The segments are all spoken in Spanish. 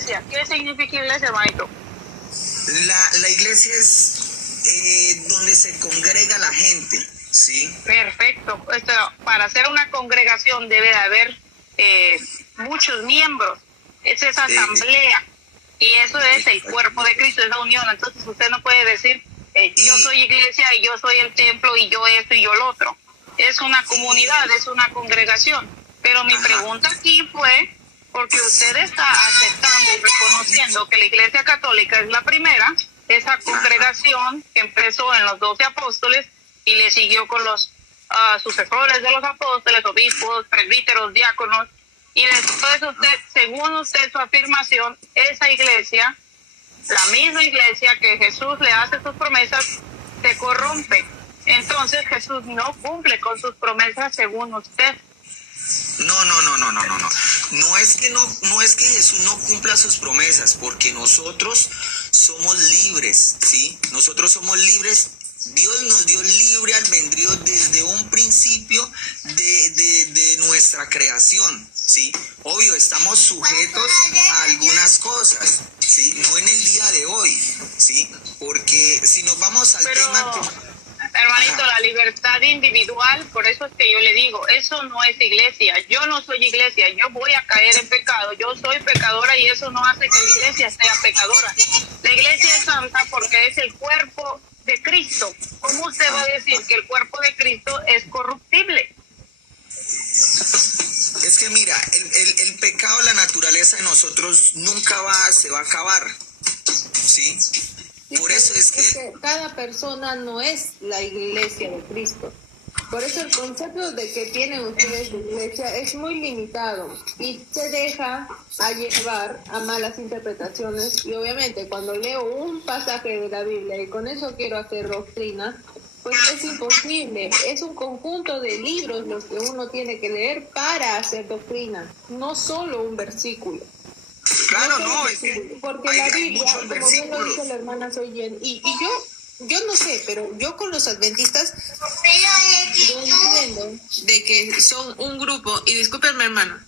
iglesia? ¿Qué significa iglesia, hermanito? La iglesia es donde se congrega la gente, ¿sí? Perfecto. Para hacer una congregación debe de haber muchos miembros. Es esa asamblea. Y eso es el cuerpo de Cristo, es la unión. Entonces usted no puede decir, yo soy iglesia y yo soy el templo y yo esto y yo lo otro. Es una comunidad, es una congregación. Pero mi pregunta aquí fue, porque usted está aceptando y reconociendo que la Iglesia Católica es la primera, esa congregación que empezó en los 12 apóstoles y le siguió con los sucesores de los apóstoles, obispos, presbíteros, diáconos, y después usted, según usted su afirmación, esa iglesia, la misma iglesia que Jesús le hace sus promesas, se corrompe. Entonces Jesús no cumple con sus promesas según usted. No. No es que Jesús no cumpla sus promesas, porque nosotros somos libres, ¿sí? Nosotros somos libres. Dios nos dio libre albedrío desde un principio de nuestra creación, ¿sí? Obvio, estamos sujetos a algunas cosas, ¿sí? No en el día de hoy, ¿sí? Porque si nos vamos al tema... Hermanito, la libertad individual, por eso es que yo le digo, eso no es iglesia. Yo no soy iglesia, yo voy a caer en pecado, yo soy pecadora y eso no hace que la iglesia sea pecadora. La iglesia es santa porque es el cuerpo de Cristo. ¿Cómo usted va a decir que el cuerpo de Cristo es corruptible? Es que mira, el pecado, la naturaleza de nosotros nunca se va a acabar, ¿sí? Por eso es que cada persona no es la iglesia de Cristo. Por eso el concepto de que tienen ustedes de iglesia es muy limitado y se deja a llevar a malas interpretaciones. Y obviamente cuando leo un pasaje de la Biblia y con eso quiero hacer doctrina, pues es imposible. Es un conjunto de libros los que uno tiene que leer para hacer doctrina, no solo un versículo. Claro, no, es que porque la Biblia, como bien lo dice la hermana Soyen, y yo no sé, pero yo con los adventistas yo entiendo de que son un grupo, y discúlpenme hermano,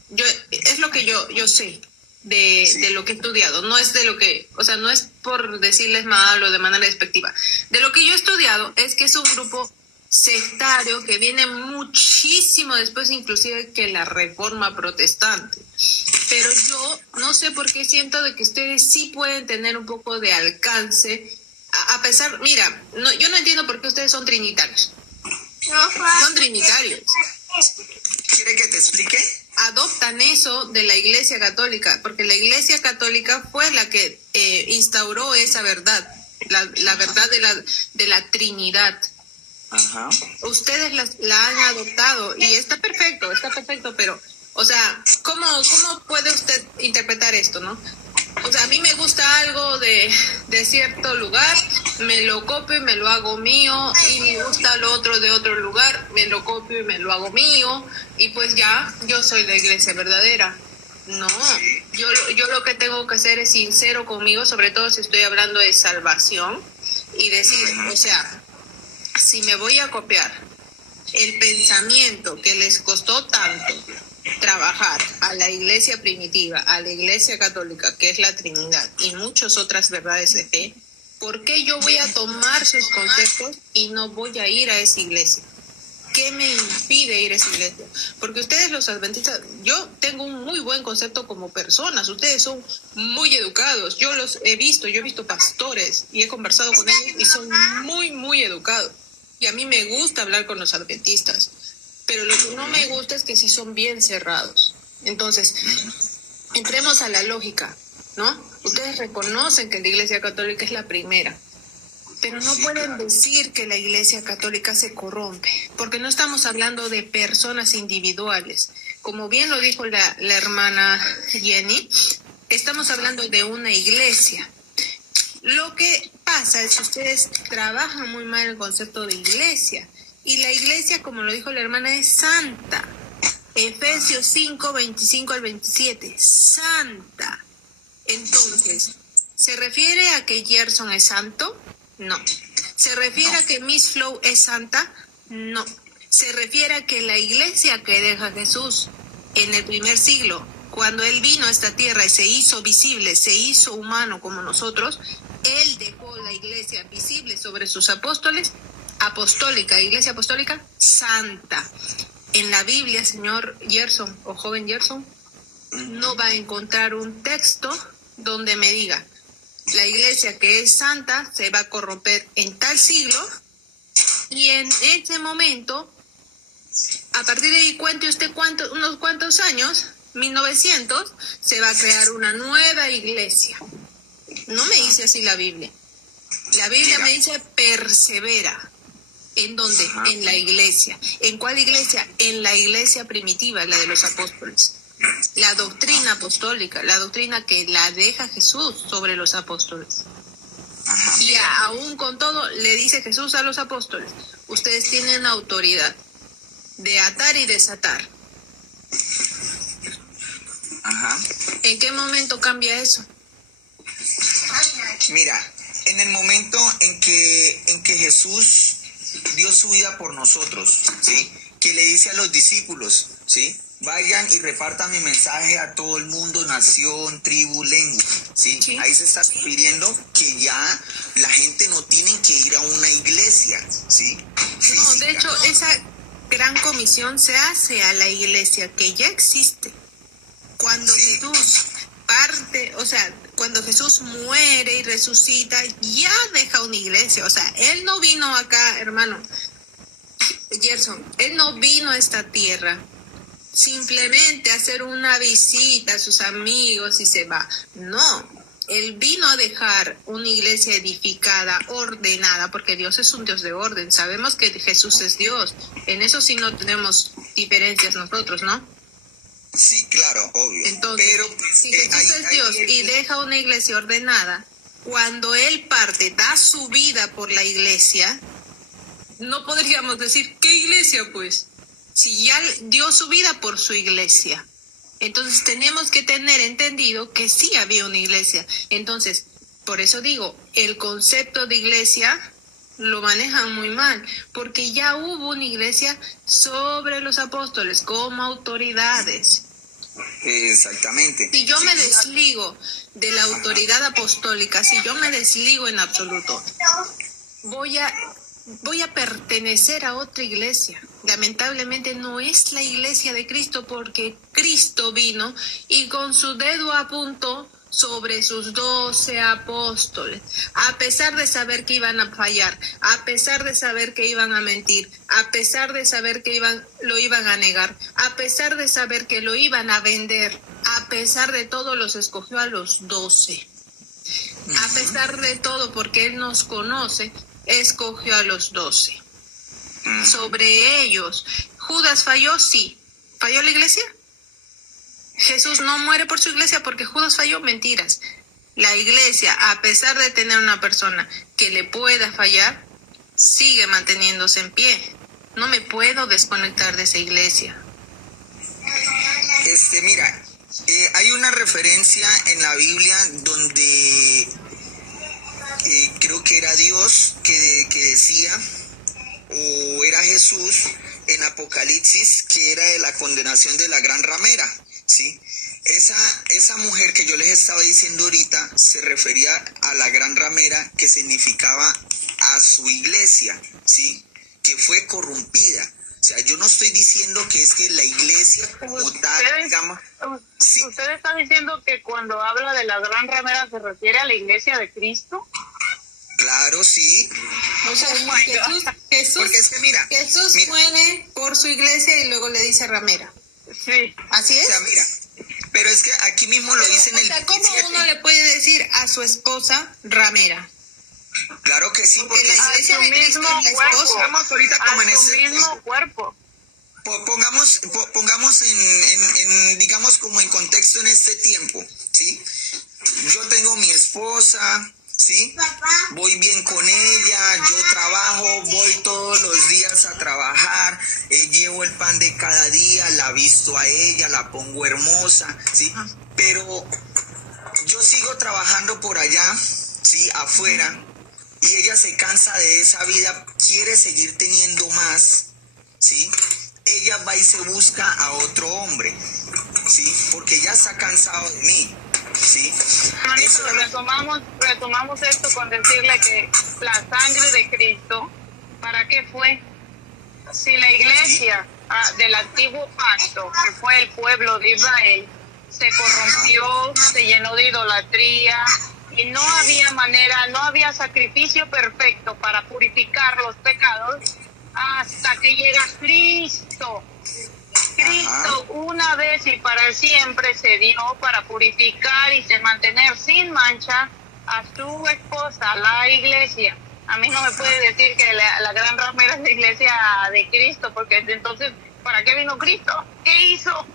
es lo que yo sé de lo que he estudiado, no es de lo que, o sea, no es por decirles mal o de manera despectiva, de lo que yo he estudiado es que es un grupo sectario que viene muchísimo después inclusive que la Reforma Protestante. Pero yo no sé por qué siento de que ustedes sí pueden tener un poco de alcance, a pesar, mira, yo no entiendo por qué ustedes son trinitarios. Son trinitarios. ¿Quiere que te explique? Adoptan eso de la Iglesia Católica, porque la Iglesia Católica fue la que instauró esa verdad, la verdad de la Trinidad. Ajá. Ustedes la han adoptado y está perfecto, pero, o sea, ¿cómo puede usted interpretar esto, no? O sea, a mí me gusta algo de cierto lugar, me lo copio y me lo hago mío, y me gusta lo otro de otro lugar, me lo copio y me lo hago mío, y pues ya, yo soy la iglesia verdadera. No, yo lo que tengo que hacer es sincero conmigo, sobre todo si estoy hablando de salvación, y decir, o sea, si me voy a copiar el pensamiento que les costó tanto trabajar a la iglesia primitiva, a la iglesia católica, que es la Trinidad, y muchas otras verdades de fe, ¿por qué yo voy a tomar sus conceptos y no voy a ir a esa iglesia? ¿Qué me impide ir a esa iglesia? Porque ustedes los adventistas, yo tengo un muy buen concepto como personas, ustedes son muy educados, yo he visto pastores y he conversado con ellos y son muy, muy educados. Y a mí me gusta hablar con los adventistas, pero lo que no me gusta es que sí son bien cerrados. Entonces, entremos a la lógica, ¿no? Ustedes reconocen que la Iglesia Católica es la primera, pero no pueden decir que la Iglesia Católica se corrompe, porque no estamos hablando de personas individuales. Como bien lo dijo la hermana Jenny, estamos hablando de una iglesia. Lo que pasa es que ustedes trabajan muy mal el concepto de iglesia. Y la iglesia, como lo dijo la hermana, es santa. Efesios 5, 25 al 27. Santa. Entonces, ¿se refiere a que Gerson es santo? No. ¿Se refiere a que Miss Flow es santa? No. ¿Se refiere a que la iglesia que deja Jesús en el primer siglo cuando Él vino a esta tierra y se hizo visible, se hizo humano como nosotros, Él dejó la iglesia visible sobre sus apóstoles, apostólica, iglesia apostólica, santa. En la Biblia, señor Gerson o joven Gerson, no va a encontrar un texto donde me diga, la iglesia que es santa se va a corromper en tal siglo y en ese momento, a partir de ahí, cuente usted unos cuantos años, 1900, se va a crear una nueva iglesia. No me dice así la Biblia. La Biblia me dice persevera. ¿En dónde? En la iglesia. ¿En cuál iglesia? En la iglesia primitiva, la de los apóstoles. La doctrina apostólica, la doctrina que la deja Jesús sobre los apóstoles. Y aún con todo, le dice Jesús a los apóstoles, ustedes tienen autoridad de atar y desatar. ¿En qué momento cambia eso? Mira, en el momento en que Jesús dio su vida por nosotros, ¿sí? Que le dice a los discípulos, ¿sí? Vayan y repartan mi mensaje a todo el mundo, nación, tribu, lengua, ¿sí? Sí. Ahí se está refiriendo que ya la gente no tiene que ir a una iglesia, ¿sí? Física. No, de hecho, esa gran comisión se hace a la iglesia que ya existe. Cuando Jesús parte, o sea, cuando Jesús muere y resucita, ya deja una iglesia. O sea, Él no vino acá, hermano Gerson, Él no vino a esta tierra simplemente a hacer una visita a sus amigos y se va. No, Él vino a dejar una iglesia edificada, ordenada, porque Dios es un Dios de orden. Sabemos que Jesús es Dios. En eso sí no tenemos diferencias nosotros, ¿no? Sí, claro, obvio. Entonces, pero si Jesús es Dios y deja una iglesia ordenada, cuando Él parte, da su vida por la iglesia, no podríamos decir, ¿qué iglesia pues? Si ya dio su vida por su iglesia. Entonces tenemos que tener entendido que sí había una iglesia. Entonces, por eso digo, el concepto de iglesia lo manejan muy mal, porque ya hubo una iglesia sobre los apóstoles como autoridades. Exactamente. Si yo me desligo de la autoridad apostólica, si yo me desligo en absoluto, voy a pertenecer a otra iglesia. Lamentablemente no es la iglesia de Cristo, porque Cristo vino y con su dedo apuntó sobre sus 12 apóstoles, a pesar de saber que iban a fallar, a pesar de saber que iban a mentir, a pesar de saber que lo iban a negar, a pesar de saber que lo iban a vender, a pesar de todo los escogió a los 12. A pesar de todo, porque Él nos conoce, escogió a los 12. Sobre ellos, ¿Judas falló? Sí. ¿Falló la iglesia? Jesús no muere por su iglesia porque Judas falló. Mentiras. La iglesia, a pesar de tener una persona que le pueda fallar, sigue manteniéndose en pie. No me puedo desconectar de esa iglesia. Mira, hay una referencia en la Biblia donde creo que era Dios que decía, o era Jesús en Apocalipsis, que era de la condenación de la gran ramera, ¿sí? Esa mujer que yo les estaba diciendo ahorita se refería a la gran ramera, que significaba a su iglesia, ¿sí? Que fue corrompida. O sea, yo no estoy diciendo que es que la iglesia como tal, digamos... Sí. ¿Usted está diciendo que cuando habla de la gran ramera se refiere a la iglesia de Cristo? Claro, sí. O sea, Jesús, porque es que mira, Jesús muere por su iglesia y luego le dice ramera. Sí. ¿Así es? O sea, mira, pero es que aquí mismo lo dice en el... O sea, ¿cómo uno le puede decir a su esposa ramera? Claro que sí, porque la iglesia de Cristo es la esposa. Ahorita como en ese mismo cuerpo. Pongamos en digamos como en contexto en este tiempo, ¿sí? Yo tengo mi esposa, ¿sí? Voy bien con ella, yo trabajo, voy todos los días a trabajar, llevo el pan de cada día, la visto a ella, la pongo hermosa, ¿sí? Pero yo sigo trabajando por allá, ¿sí? Afuera, y ella se cansa de esa vida, quiere seguir teniendo más, ¿sí? Ella va y se busca a otro hombre. ¿sí? Porque ya está cansado de mí, ¿sí? Hermanito, retomamos esto con decirle que la sangre de Cristo, ¿para qué fue? Si la iglesia del antiguo pacto, que fue el pueblo de Israel, se corrompió, se llenó de idolatría y no había manera, no había sacrificio perfecto para purificar los pecados hasta que llega Cristo. Cristo una vez y para siempre se dio para purificar y se mantener sin mancha a su esposa, la iglesia. A mí no me puede decir que la gran ramera es la iglesia de Cristo, porque entonces, ¿para qué vino Cristo? ¿Qué hizo? O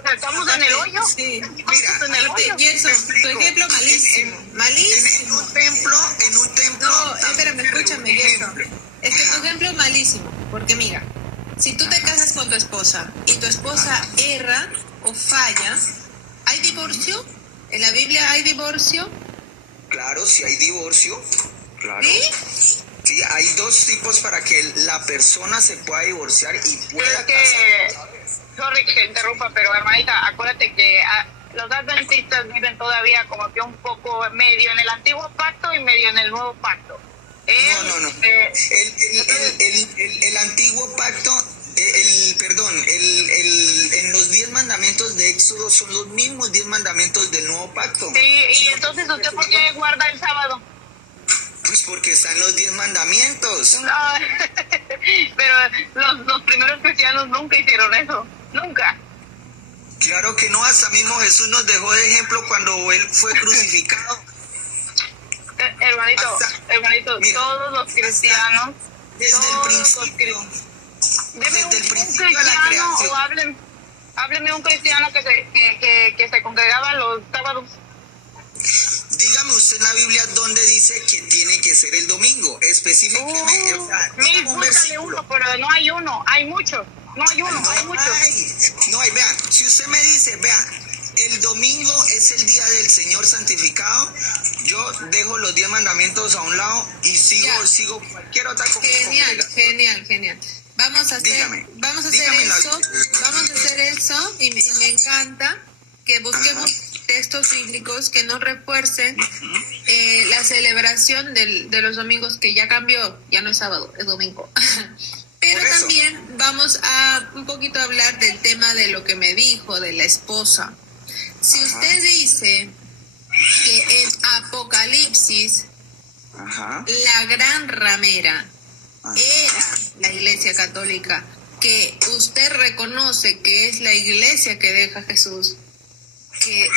sea, estamos en el hoyo. Sí. Mira, en el hoyo. Y eso, tu ejemplo malísimo. Malísimo. En un templo. No, espérame, escúchame, Gerson. Es que tu ejemplo es malísimo. Porque mira, si tú te casas con tu esposa y tu esposa erra o falla, ¿hay divorcio? ¿En la Biblia hay divorcio? Claro, si hay divorcio, claro. ¿Sí? Sí, hay dos tipos para que la persona se pueda divorciar y Pero pueda es que, casar. sorry que te interrumpa, pero hermanita, acuérdate que los adventistas viven todavía como que un poco medio en el antiguo pacto y medio en el nuevo pacto. No. El antiguo pacto, en los 10 mandamientos de Éxodo son los mismos 10 mandamientos del nuevo pacto. Sí, y entonces, ¿usted por qué guarda el sábado? Pues porque están los 10 mandamientos. No, pero los primeros cristianos nunca hicieron eso, nunca. Claro que no, hasta mismo Jesús nos dejó de ejemplo cuando él fue crucificado. Hermanito, mira, todos los cristianos, desde el principio, deme un de la cristiano creación. o hábleme un cristiano que se congregaba los sábados. Dígame usted en la Biblia dónde dice que tiene que ser el domingo, específicamente. Un Búscale versículo. uno, pero no hay uno, hay muchos. No hay uno, hay muchos. No hay, vean, si usted me dice, vean, el domingo es el día del Señor santificado, yo dejo los 10 mandamientos a un lado y sigo cualquier otra Genial. Vamos a hacer eso y me encanta que busquemos textos bíblicos que nos refuercen la celebración de los domingos, que ya cambió, ya no es sábado, es domingo. Pero también vamos a un poquito hablar del tema de lo que me dijo de la esposa. Si usted dice que en Apocalipsis la gran ramera era la iglesia católica, que usted reconoce que es la iglesia que deja a Jesús, que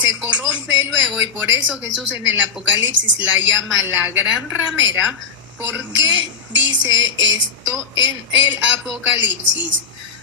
se corrompe luego, y por eso Jesús en el Apocalipsis la llama la gran ramera, ¿por qué dice esto en el Apocalipsis?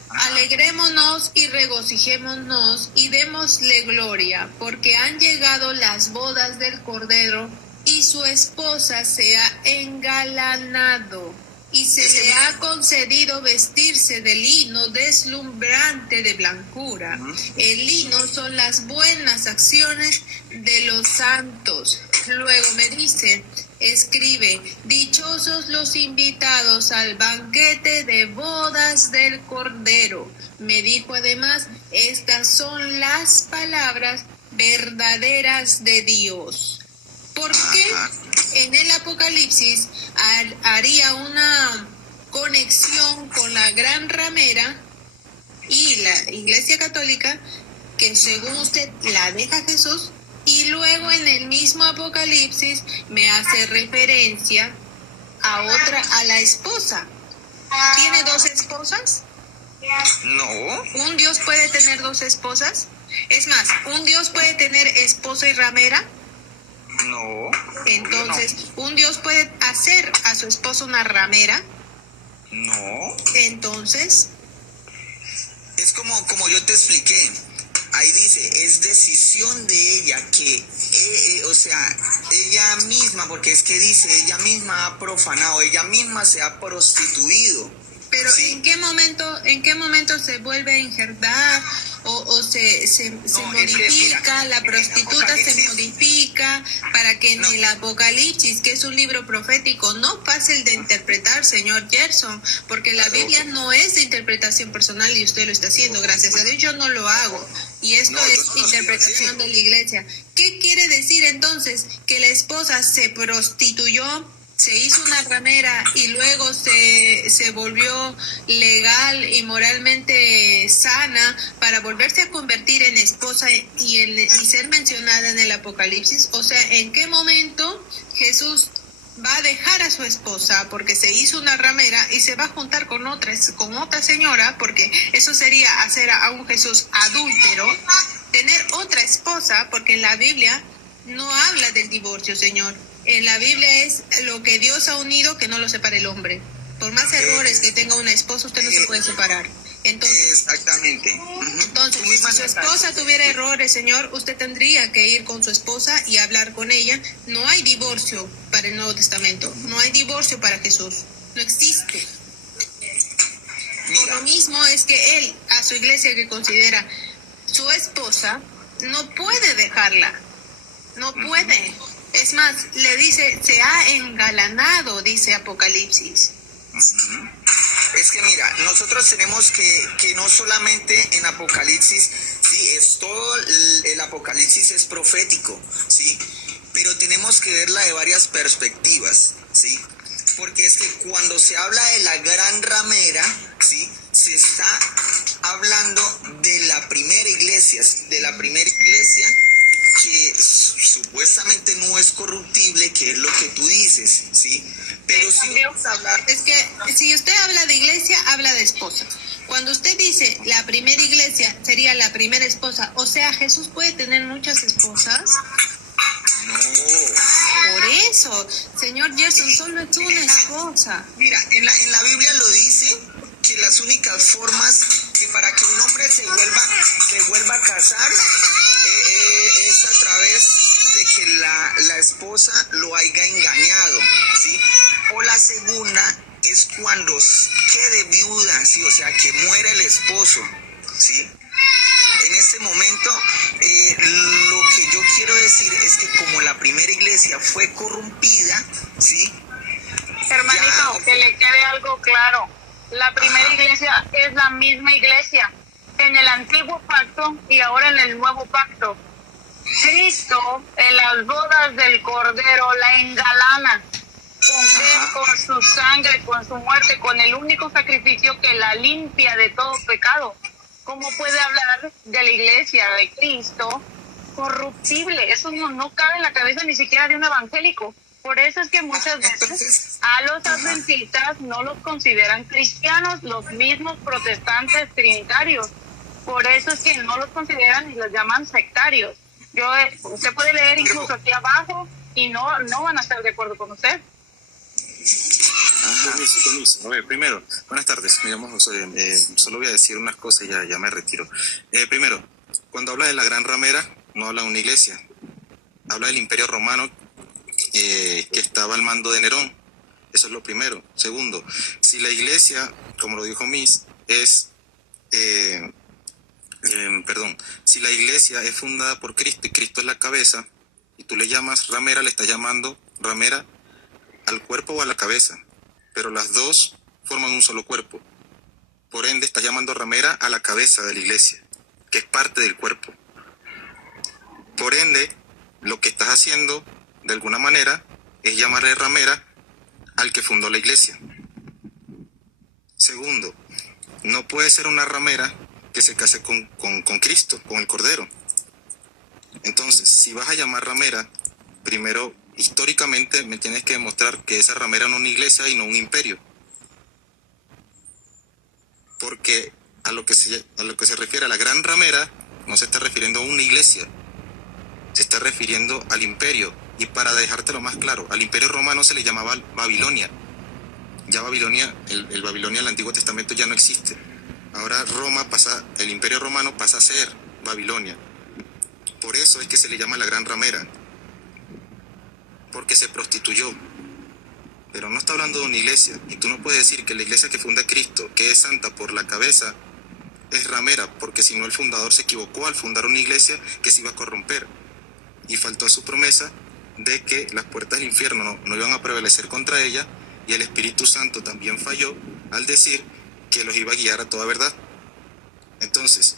Alegrémonos y regocijémonos y démosle gloria, porque han llegado las bodas del Cordero y su esposa se ha engalanado, y se le ha concedido vestirse de lino deslumbrante de blancura. El lino son las buenas acciones de los santos. Luego me dice, escribe, dichosos los invitados al banquete de bodas del Cordero. Me dijo además, estas son las palabras verdaderas de Dios. ¿Por qué en el Apocalipsis haría una conexión con la gran ramera y la iglesia católica, que según usted la deja Jesús, y luego en el mismo Apocalipsis me hace referencia a la esposa? ¿Tiene 2 esposas? No. ¿Un Dios puede tener 2 esposas? Es más, ¿un Dios puede tener esposa y ramera? No. Entonces, ¿un Dios puede hacer a su esposa una ramera? No. Entonces, es como yo te expliqué. Ahí dice, es decisión de ella que, ella misma, porque es que dice, ella misma ha profanado, ella misma se ha prostituido. Pero ¿sí? ¿en qué momento se vuelve a injertar o se No, es que, modifica, mira, la prostituta se Apocalipsis- modifica para que en No. el Apocalipsis, que es un libro profético, no fácil de interpretar, señor Gerson, porque la Claro. Biblia no es de interpretación personal y usted lo está haciendo, gracias a Dios yo no lo hago. Y esto No, yo es no lo estoy interpretación haciendo. de la iglesia. ¿Qué quiere decir entonces? Que la esposa se prostituyó, se hizo una ramera y luego se volvió legal y moralmente sana para volverse a convertir en esposa y ser mencionada en el Apocalipsis. O sea, ¿en qué momento Jesús va a dejar a su esposa porque se hizo una ramera y se va a juntar con otra señora? Porque eso sería hacer a un Jesús adúltero, tener otra esposa, porque en la Biblia no habla del divorcio, Señor. En la Biblia es lo que Dios ha unido, que no lo separe el hombre. Por más errores que tenga una esposa, usted no se puede separar. Entonces, Exactamente. Ujú. entonces, Tú si misma su lo esposa sabes. tuviera errores, Señor, usted tendría que ir con su esposa y hablar con ella. No hay divorcio para el Nuevo Testamento. No hay divorcio para Jesús. No existe. Por Mira, lo mismo es que él, a su iglesia que considera su esposa, no puede dejarla. No puede. Es más, le dice, se ha engalanado, dice Apocalipsis. es que mira, nosotros tenemos que no solamente en Apocalipsis, sí, es todo el Apocalipsis es profético, sí, pero tenemos que verla de varias perspectivas, sí, porque es que cuando se habla de la gran ramera, sí, se está hablando de la primera iglesia que supuestamente no es corruptible, que es lo que tú dices, sí, pero si vamos a hablar, Es que si usted habla de iglesia, habla de esposa. Cuando usted dice la primera iglesia sería la primera esposa, o sea, Jesús puede tener muchas esposas. no. Por eso, señor Gerson, solo es una esposa. Mira, en la Biblia lo dice que las únicas formas que para que un hombre se vuelva a casar es a través de que la esposa lo haya engañado, ¿sí? O la segunda es cuando quede viuda, ¿sí? O sea, que muera el esposo, ¿sí? En ese momento, lo que yo quiero decir es que como la primera iglesia fue corrompida, ¿sí? Hermanito, Ya. que le quede algo claro. La primera iglesia es la misma iglesia en el antiguo pacto y ahora en el nuevo pacto. Cristo en las bodas del Cordero la engalana. ¿Con qué? Ajá. Con su sangre, con su muerte, con el único sacrificio que la limpia de todo pecado. ¿Cómo puede hablar de la iglesia de Cristo corruptible? Eso no cabe en la cabeza ni siquiera de un evangélico. Por eso es que muchas veces Entonces, a los adventistas no los consideran cristianos, los mismos protestantes trinitarios. Por eso es que no los consideran y los llaman sectarios. Usted puede leer incluso aquí abajo y no van a estar de acuerdo con usted. Permiso. A ver, primero, buenas tardes, me llamo José, solo voy a decir unas cosas y ya me retiro. Primero, cuando habla de la gran ramera, no habla de una iglesia, habla del Imperio Romano que estaba al mando de Nerón, eso es lo primero. Segundo, si la iglesia, como lo dijo Miss, si la iglesia es fundada por Cristo y Cristo es la cabeza, y tú le llamas ramera, le estás llamando ramera al cuerpo o a la cabeza, pero las dos forman un solo cuerpo. Por ende, estás llamando ramera a la cabeza de la iglesia, que es parte del cuerpo. Por ende, lo que estás haciendo, de alguna manera, es llamarle ramera al que fundó la iglesia. Segundo, no puede ser una ramera que se case con Cristo, con el Cordero. Entonces, si vas a llamar ramera, primero, históricamente me tienes que demostrar que esa ramera no es una iglesia y no un imperio. Porque a lo que se refiere a la gran ramera, no se está refiriendo a una iglesia, se está refiriendo al imperio. Y para dejártelo más claro, al Imperio Romano se le llamaba Babilonia. Ya Babilonia, el Babilonia del Antiguo Testamento ya no existe. Ahora el Imperio Romano pasa a ser Babilonia. Por eso es que se le llama la gran ramera, porque se prostituyó. Pero no está hablando de una iglesia, y tú no puedes decir que la iglesia que funda Cristo, que es santa por la cabeza, es ramera, porque si no el fundador se equivocó al fundar una iglesia que se iba a corromper y faltó a su promesa de que las puertas del infierno no iban a prevalecer contra ella, y el Espíritu Santo también falló al decir que los iba a guiar a toda verdad. Entonces,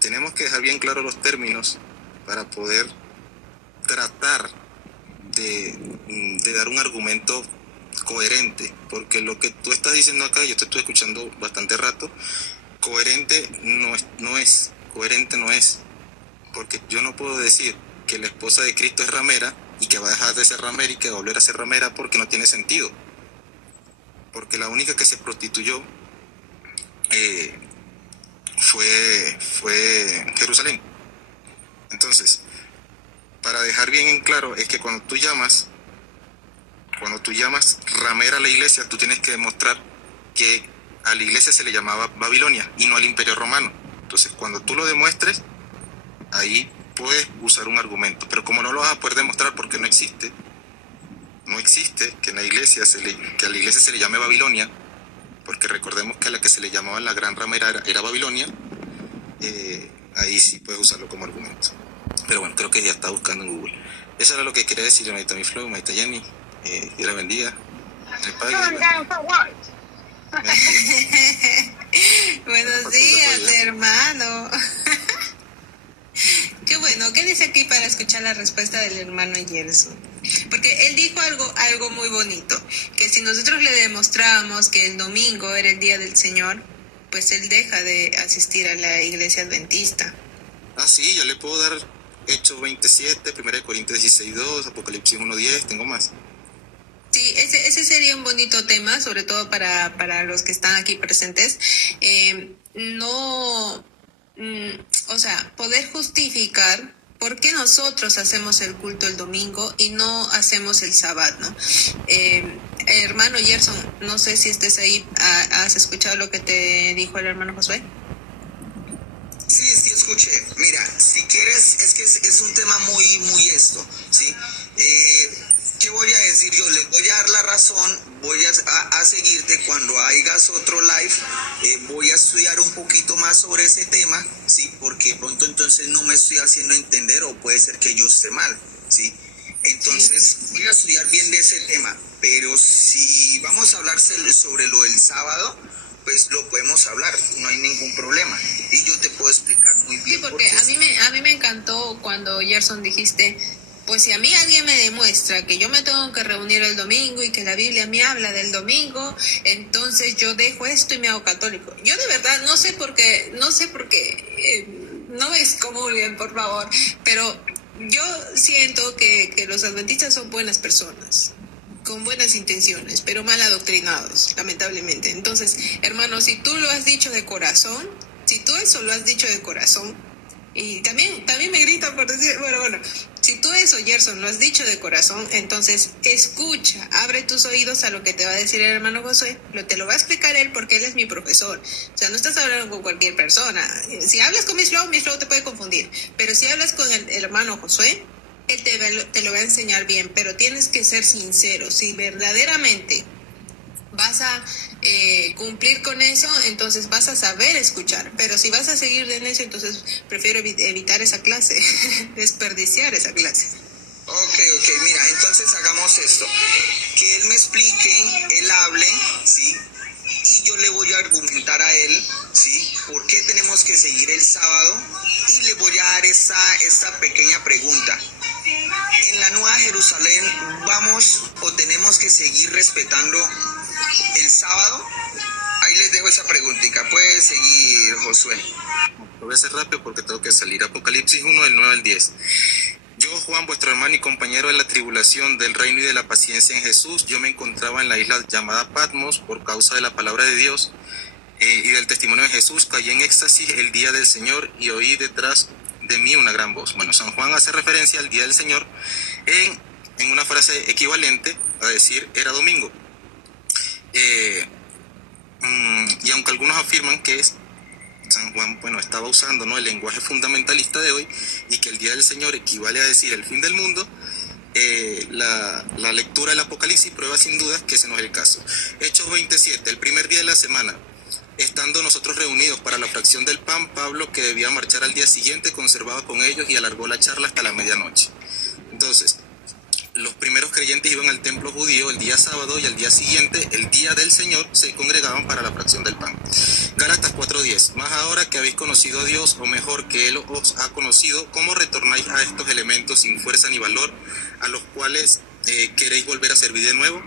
tenemos que dejar bien claros los términos para poder tratar de dar un argumento coherente, porque lo que tú estás diciendo acá, yo te estoy escuchando bastante rato, coherente no es, porque yo no puedo decir que la esposa de Cristo es ramera y que va a dejar de ser ramera y que va a volver a ser ramera, porque no tiene sentido, porque la única que se prostituyó fue Jerusalén. Entonces, para dejar bien en claro, es que cuando tú llamas ramera a la iglesia, tú tienes que demostrar que a la iglesia se le llamaba Babilonia y no al Imperio Romano. Entonces, cuando tú lo demuestres, ahí puedes usar un argumento, pero como no lo vas a poder demostrar porque no existe que a la iglesia se le llame Babilonia, porque recordemos que a la que se le llamaba la gran ramera era Babilonia, ahí sí puedes usarlo como argumento. Pero bueno, creo que ya está buscando en Google. Eso era lo que quería decir, Maita Mi Flow, Maita Jenny. Dios la bendiga. Le pague, Buenos días, hermano. Qué bueno, ¿qué dice aquí para escuchar la respuesta del hermano Gerson? Porque él dijo algo muy bonito, que si nosotros le demostrábamos que el domingo era el día del Señor, pues él deja de asistir a la iglesia adventista. Ah, sí, yo le puedo dar Hechos 27, 1 Corintios 16:2, Apocalipsis 1:10, tengo más. Sí, ese sería un bonito tema, sobre todo para los que están aquí presentes. O sea, poder justificar por qué nosotros hacemos el culto el domingo y no hacemos el sábado, ¿no? Hermano Gerson, no sé si estés ahí, ¿has escuchado lo que te dijo el hermano Josué? Sí, escuché. Mira, si quieres, es que es un tema muy, muy esto, ¿sí? ¿Qué voy a decir yo? Les voy a dar la razón, voy a seguirte cuando hagas otro live, voy a estudiar un poquito más sobre ese tema, ¿sí? Porque pronto entonces no me estoy haciendo entender o puede ser que yo esté mal, ¿sí? Entonces voy a estudiar bien de ese tema, pero si vamos a hablar sobre lo del sábado, pues lo podemos hablar, no hay ningún problema. Y yo te puedo explicar muy bien. Sí, porque a mí me encantó cuando Gerson dijiste, pues si a mí alguien me demuestra que yo me tengo que reunir el domingo y que la Biblia me habla del domingo, entonces yo dejo esto y me hago católico. Yo de verdad no sé por qué, no me excomulguen, por favor, pero yo siento que los adventistas son buenas personas, con buenas intenciones, pero mal adoctrinados, lamentablemente. Entonces, hermano, si tú lo has dicho de corazón, si tú eso lo has dicho de corazón, y también me gritan por decir, bueno, si tú eso, Gerson, lo has dicho de corazón, entonces escucha, abre tus oídos a lo que te va a decir el hermano Josué, te lo va a explicar él porque él es mi profesor. O sea, no estás hablando con cualquier persona. Si hablas con Miss Flow te puede confundir, pero si hablas con el hermano Josué, él te lo va a enseñar bien, pero tienes que ser sincero. Si verdaderamente vas a cumplir con eso, entonces vas a saber escuchar. Pero si vas a seguir de necio, entonces prefiero evitar esa clase, desperdiciar esa clase. Ok, mira, entonces hagamos esto. Que él me explique, él hable, ¿sí? Y yo le voy a argumentar a él, ¿sí? ¿Por qué tenemos que seguir el sábado? Y le voy a dar esta pequeña pregunta. En la Nueva Jerusalén, ¿vamos o tenemos que seguir respetando el sábado? Ahí les dejo esa preguntita. Puede seguir, Josué. Lo voy a hacer rápido porque tengo que salir. Apocalipsis 1, del 9 al 10. Yo, Juan, vuestro hermano y compañero de la tribulación, del reino y de la paciencia en Jesús, yo me encontraba en la isla llamada Patmos por causa de la palabra de Dios y del testimonio de Jesús. Caí en éxtasis el día del Señor y oí detrás de mí una gran voz. Bueno, San Juan hace referencia al día del Señor en una frase equivalente a decir era domingo. Y aunque algunos afirman que San Juan, estaba usando el lenguaje fundamentalista de hoy y que el día del Señor equivale a decir el fin del mundo, la lectura del Apocalipsis prueba sin dudas que ese no es el caso. Hechos 27, el primer día de la semana, Estando nosotros reunidos para la fracción del pan, Pablo, que debía marchar al día siguiente, conservaba con ellos y alargó la charla hasta la medianoche. Entonces, los primeros creyentes iban al templo judío el día sábado y al día siguiente, el día del Señor, se congregaban para la fracción del pan. Gálatas 4:10. Más ahora que habéis conocido a Dios, o mejor, que Él os ha conocido, ¿cómo retornáis a estos elementos sin fuerza ni valor, a los cuales queréis volver a servir de nuevo?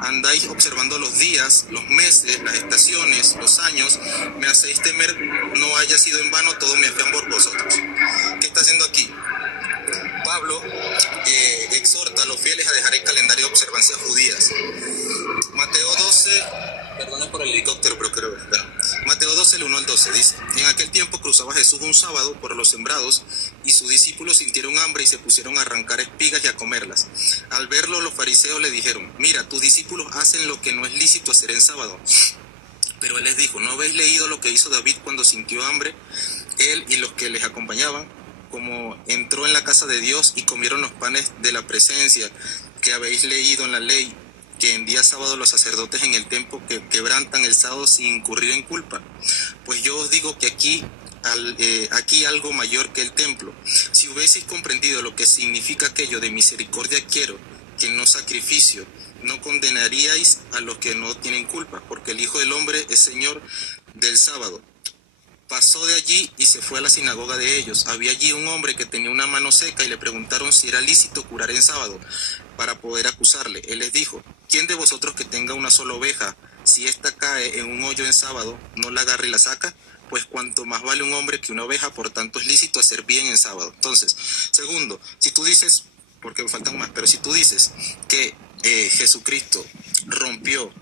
Andáis observando los días, los meses, las estaciones, los años, me hacéis temer no haya sido en vano todo mi afán por vosotros. ¿Qué está haciendo aquí? Pablo exhorta a los fieles a dejar el calendario de observancias judías. Mateo 12, perdona por el helicóptero, pero creo que Mateo 12, el 1 al 12 dice: en aquel tiempo cruzaba Jesús un sábado por los sembrados, y sus discípulos sintieron hambre y se pusieron a arrancar espigas y a comerlas. Al verlo, los fariseos le dijeron: mira, tus discípulos hacen lo que no es lícito hacer en sábado. Pero él les dijo: ¿no habéis leído lo que hizo David cuando sintió hambre, él y los que les acompañaban? Como entró en la casa de Dios y comieron los panes de la presencia, que habéis leído en la ley, que en día sábado los sacerdotes en el templo que quebrantan el sábado sin incurrir en culpa. Pues yo os digo que aquí algo mayor que el templo. Si hubieseis comprendido lo que significa aquello de misericordia quiero, que no sacrificio, no condenaríais a los que no tienen culpa, porque el Hijo del Hombre es Señor del sábado. Pasó de allí y se fue a la sinagoga de ellos. Había allí un hombre que tenía una mano seca y le preguntaron si era lícito curar en sábado para poder acusarle. Él les dijo: ¿quién de vosotros que tenga una sola oveja, si ésta cae en un hoyo en sábado, no la agarra y la saca? Pues cuanto más vale un hombre que una oveja, por tanto es lícito hacer bien en sábado. Entonces, segundo, si tú dices, porque me faltan más, pero si tú dices que Jesucristo rompió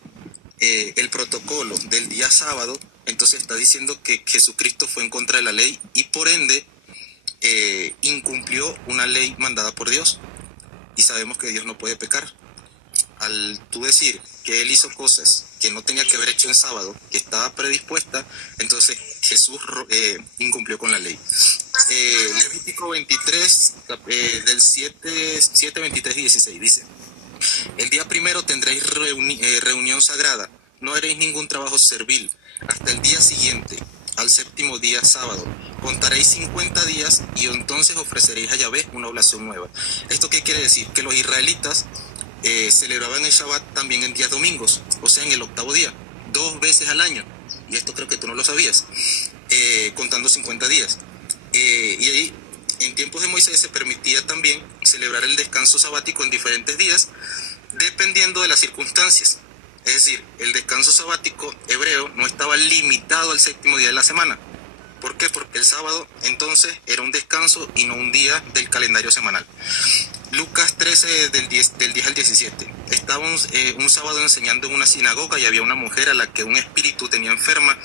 el protocolo del día sábado, entonces está diciendo que Jesucristo fue en contra de la ley y por ende incumplió una ley mandada por Dios. Y sabemos que Dios no puede pecar. Al tú decir que Él hizo cosas que no tenía que haber hecho en sábado, que estaba predispuesta, entonces Jesús incumplió con la ley. Levítico 23, del 7, 23 y 16 dice: el día primero tendréis reunión sagrada, no haréis ningún trabajo servil, hasta el día siguiente, al séptimo día sábado. Contaréis 50 días y entonces ofreceréis a Yahvé una oblación nueva. ¿Esto qué quiere decir? Que los israelitas celebraban el Shabbat también en días domingos, o sea, en el octavo día, 2 veces al año. Y esto creo que tú no lo sabías, contando 50 días. Y ahí, en tiempos de Moisés, se permitía también celebrar el descanso sabático en diferentes días, dependiendo de las circunstancias. Es decir, el descanso sabático hebreo no estaba limitado al séptimo día de la semana. ¿Por qué? Porque el sábado entonces era un descanso y no un día del calendario semanal. Lucas 13 del 10 al 17. Estaba un sábado enseñando en una sinagoga y había una mujer a la que un espíritu tenía enferma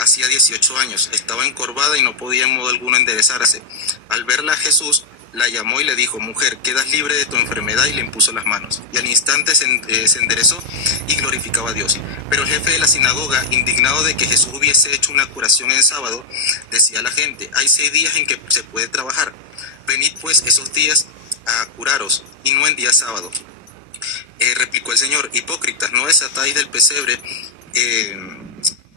hacía 18 años. Estaba encorvada y no podía en modo alguno enderezarse. Al verla a Jesús, la llamó y le dijo: mujer, quedas libre de tu enfermedad, y le impuso las manos. Y al instante se enderezó y glorificaba a Dios. Pero el jefe de la sinagoga, indignado de que Jesús hubiese hecho una curación en sábado, decía a la gente: hay 6 días en que se puede trabajar. Venid pues esos días a curaros, y no en día sábado. Replicó el Señor: hipócritas, no desatáis del pesebre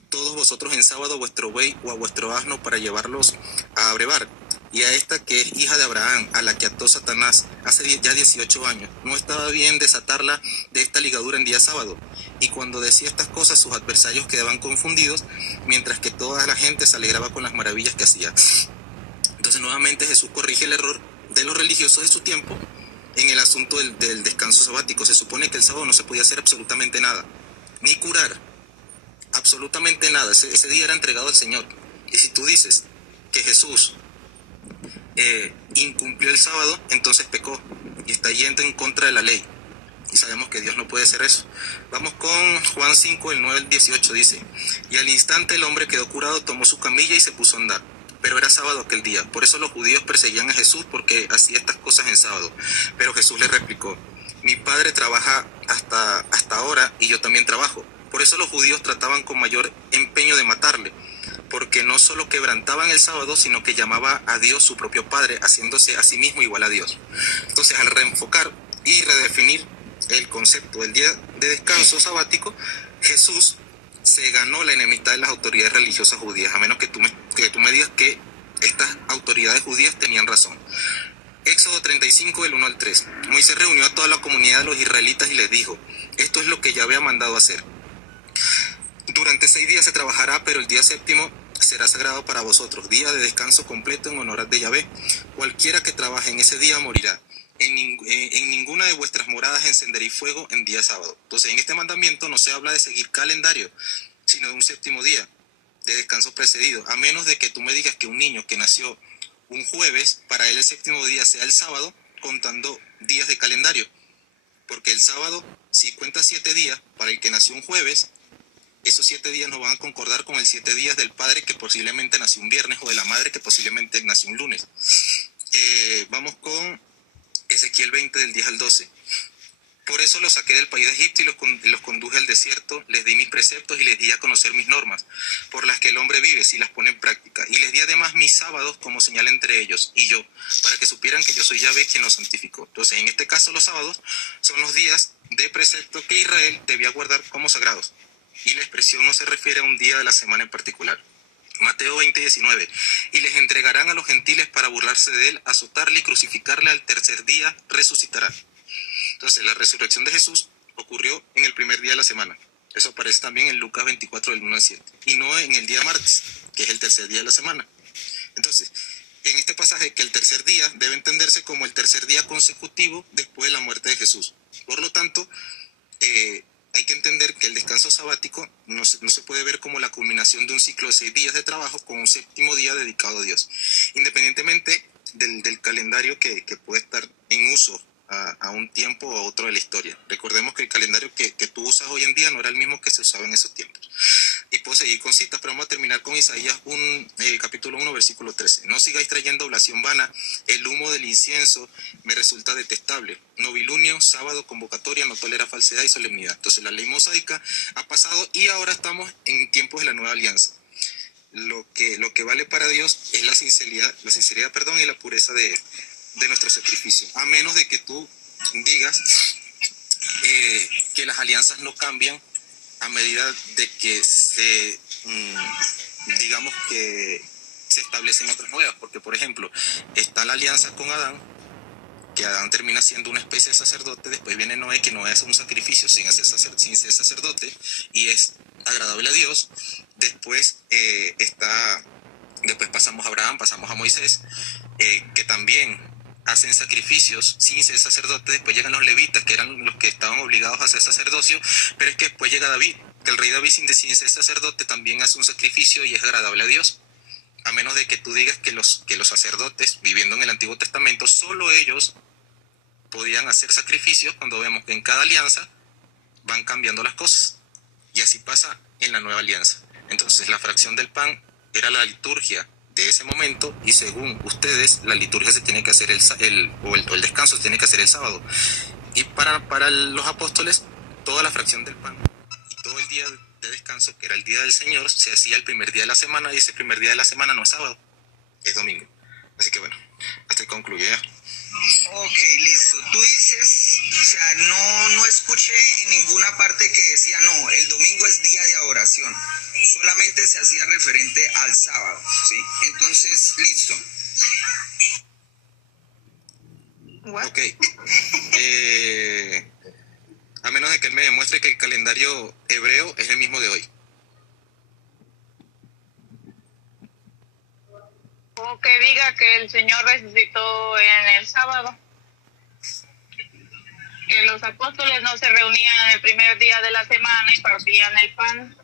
todos vosotros en sábado vuestro buey o a vuestro asno para llevarlos a abrevar. Y a esta que es hija de Abraham, a la que ató Satanás hace ya 18 años, ¿no estaba bien desatarla de esta ligadura en día sábado? Y cuando decía estas cosas, sus adversarios quedaban confundidos, mientras que toda la gente se alegraba con las maravillas que hacía. Entonces nuevamente Jesús corrige el error de los religiosos de su tiempo en el asunto del descanso sabático. Se supone que el sábado no se podía hacer absolutamente nada, ni curar, absolutamente nada. Ese día era entregado al Señor. Y si tú dices que Jesús incumplió el sábado, entonces pecó y está yendo en contra de la ley, y sabemos que Dios no puede hacer eso. Vamos con Juan 5, el 9 al 18 dice: y al instante el hombre quedó curado, tomó su camilla y se puso a andar. Pero era sábado aquel día, por eso los judíos perseguían a Jesús, porque hacía estas cosas en sábado. Pero Jesús les replicó: mi padre trabaja hasta ahora y yo también trabajo. Por eso los judíos trataban con mayor empeño de matarle, porque no solo quebrantaban el sábado, sino que llamaba a Dios su propio Padre, haciéndose a sí mismo igual a Dios. Entonces, al reenfocar y redefinir el concepto del día de descanso sabático, Jesús se ganó la enemistad de las autoridades religiosas judías, a menos que tú me digas que estas autoridades judías tenían razón. Éxodo 35, del 1 al 3. Moisés reunió a toda la comunidad de los israelitas y les dijo: esto es lo que Yahvé ha mandado hacer. Durante 6 días se trabajará, pero el día séptimo será sagrado para vosotros, día de descanso completo en honor de Yahvé. Cualquiera que trabaje en ese día morirá. En ninguna de vuestras moradas encenderéis fuego en día sábado. Entonces, en este mandamiento no se habla de seguir calendario, sino de un séptimo día de descanso precedido, a menos de que tú me digas que un niño que nació un jueves, para él el séptimo día sea el sábado, contando días de calendario. Porque el sábado, si cuenta 7 días, para el que nació un jueves, esos 7 días no van a concordar con el 7 días del padre que posiblemente nació un viernes, o de la madre que posiblemente nació un lunes. Vamos con Ezequiel 20, del 10 al 12. Por eso los saqué del país de Egipto y los conduje al desierto, les di mis preceptos y les di a conocer mis normas, por las que el hombre vive si las pone en práctica. Y les di además mis sábados como señal entre ellos y yo, para que supieran que yo soy Yahvé quien los santificó. Entonces, en este caso, los sábados son los días de precepto que Israel debía guardar como sagrados. Y la expresión no se refiere a un día de la semana en particular. Mateo 20, 19. Y les entregarán a los gentiles para burlarse de él, azotarle y crucificarle, al tercer día resucitará. Entonces, la resurrección de Jesús ocurrió en el primer día de la semana. Eso aparece también en Lucas 24, del 1 al 7. Y no en el día martes, que es el tercer día de la semana. Entonces, en este pasaje, que el tercer día debe entenderse como el tercer día consecutivo después de la muerte de Jesús. Por lo tanto, hay que entender que el descanso sabático no se puede ver como la culminación de un ciclo de 6 días de trabajo con un séptimo día dedicado a Dios, independientemente del calendario que puede estar en uso a un tiempo o a otro de la historia. Recordemos que el calendario que tú usas hoy en día no era el mismo que se usaba en esos tiempos. Y puedo seguir con citas, pero vamos a terminar con Isaías capítulo 1, versículo 13. No sigáis trayendo oblación vana, el humo del incienso me resulta detestable. Novilunio, sábado, convocatoria, no tolera falsedad y solemnidad. Entonces, la ley mosaica ha pasado y ahora estamos en tiempos de la nueva alianza. Lo que vale para Dios es la sinceridad, y la pureza de nuestro sacrificio, a menos de que tú digas que las alianzas no cambian a medida de que digamos que se establecen otras nuevas, porque por ejemplo está la alianza con Adán, que Adán termina siendo una especie de sacerdote. Después viene Noé, que Noé hace un sacrificio sin ser sacerdote y es agradable a Dios. Después después pasamos a Abraham, pasamos a Moisés, que también hacen sacrificios sin ser sacerdote. Después llegan los levitas, que eran los que estaban obligados a hacer sacerdocio, pero es que después llega David, que el rey David sin ser sacerdote también hace un sacrificio y es agradable a Dios. A menos de que tú digas que los sacerdotes, viviendo en el Antiguo Testamento, solo ellos podían hacer sacrificios, cuando vemos que en cada alianza van cambiando las cosas. Y así pasa en la nueva alianza. Entonces, la fracción del pan era la liturgia de ese momento, y según ustedes, la liturgia se tiene que hacer el descanso se tiene que hacer el sábado. Y para los apóstoles, toda la fracción del pan y todo el día de descanso, que era el día del Señor, se hacía el primer día de la semana, y ese primer día de la semana no es sábado, es domingo. Así que bueno, hasta ahí concluye ya. Ok, listo. Tú dices, o sea, no escuché en ninguna parte que decía, no, el domingo es día de adoración. Solamente se hacía referente al sábado, ¿sí? Entonces, listo. Ok. A menos de que él me demuestre que el calendario hebreo es el mismo de hoy. O que diga que el Señor resucitó en el sábado. Que los apóstoles no se reunían el primer día de la semana y partían el pan.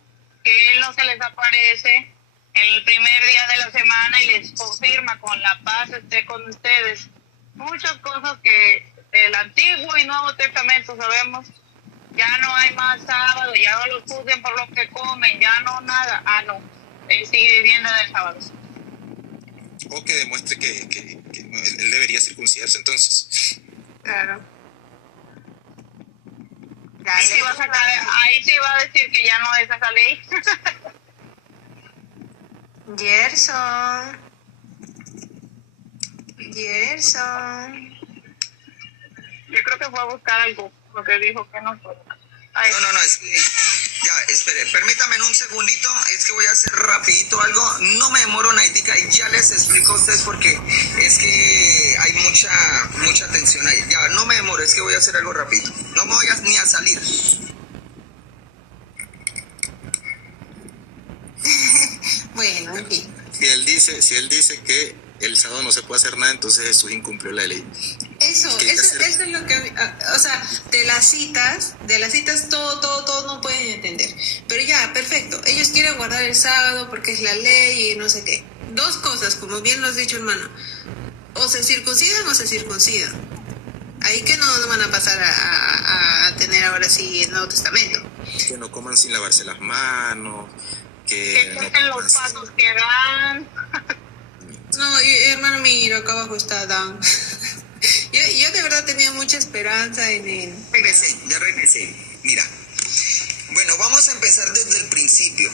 Que Él no se les aparece en el primer día de la semana y les confirma: con la paz esté con ustedes. Muchas cosas que del Antiguo y Nuevo Testamento sabemos. Ya no hay más sábado, ya no los juzguen por lo que comen, ya no nada. No, Él sigue viviendo en el sábado. O que demuestre que él debería circuncidarse entonces. Claro. Ahí sí va a decir que ya no es esa ley. Gerson. Yo creo que fue a buscar algo, porque dijo que no fue. No, es que ya ya, espere, permítame un segundito, es que voy a hacer rapidito algo, no me demoro Naitica y ya les explico a ustedes porque es que hay mucha tensión ahí. Ya, no me demoro, es que voy a hacer algo rápido, no me voy ni a salir. Bueno, en fin. Si él dice que el sábado no se puede hacer nada, entonces Jesús incumplió la ley. Eso es lo que, o sea, de las citas todo no pueden entender. Pero ya, perfecto. Ellos quieren guardar el sábado porque es la ley y no sé qué. Dos cosas, como bien lo has dicho, hermano. O se circuncidan o se circuncidan. Ahí que no van a pasar a tener ahora sí el Nuevo Testamento. Que no coman sin lavarse las manos, Que no chequen los coman sin- pasos que dan. No, hermano, mira, acá abajo está Dan. Yo de verdad tenía mucha esperanza en él. Ya regresé. Mira. Bueno, vamos a empezar desde el principio.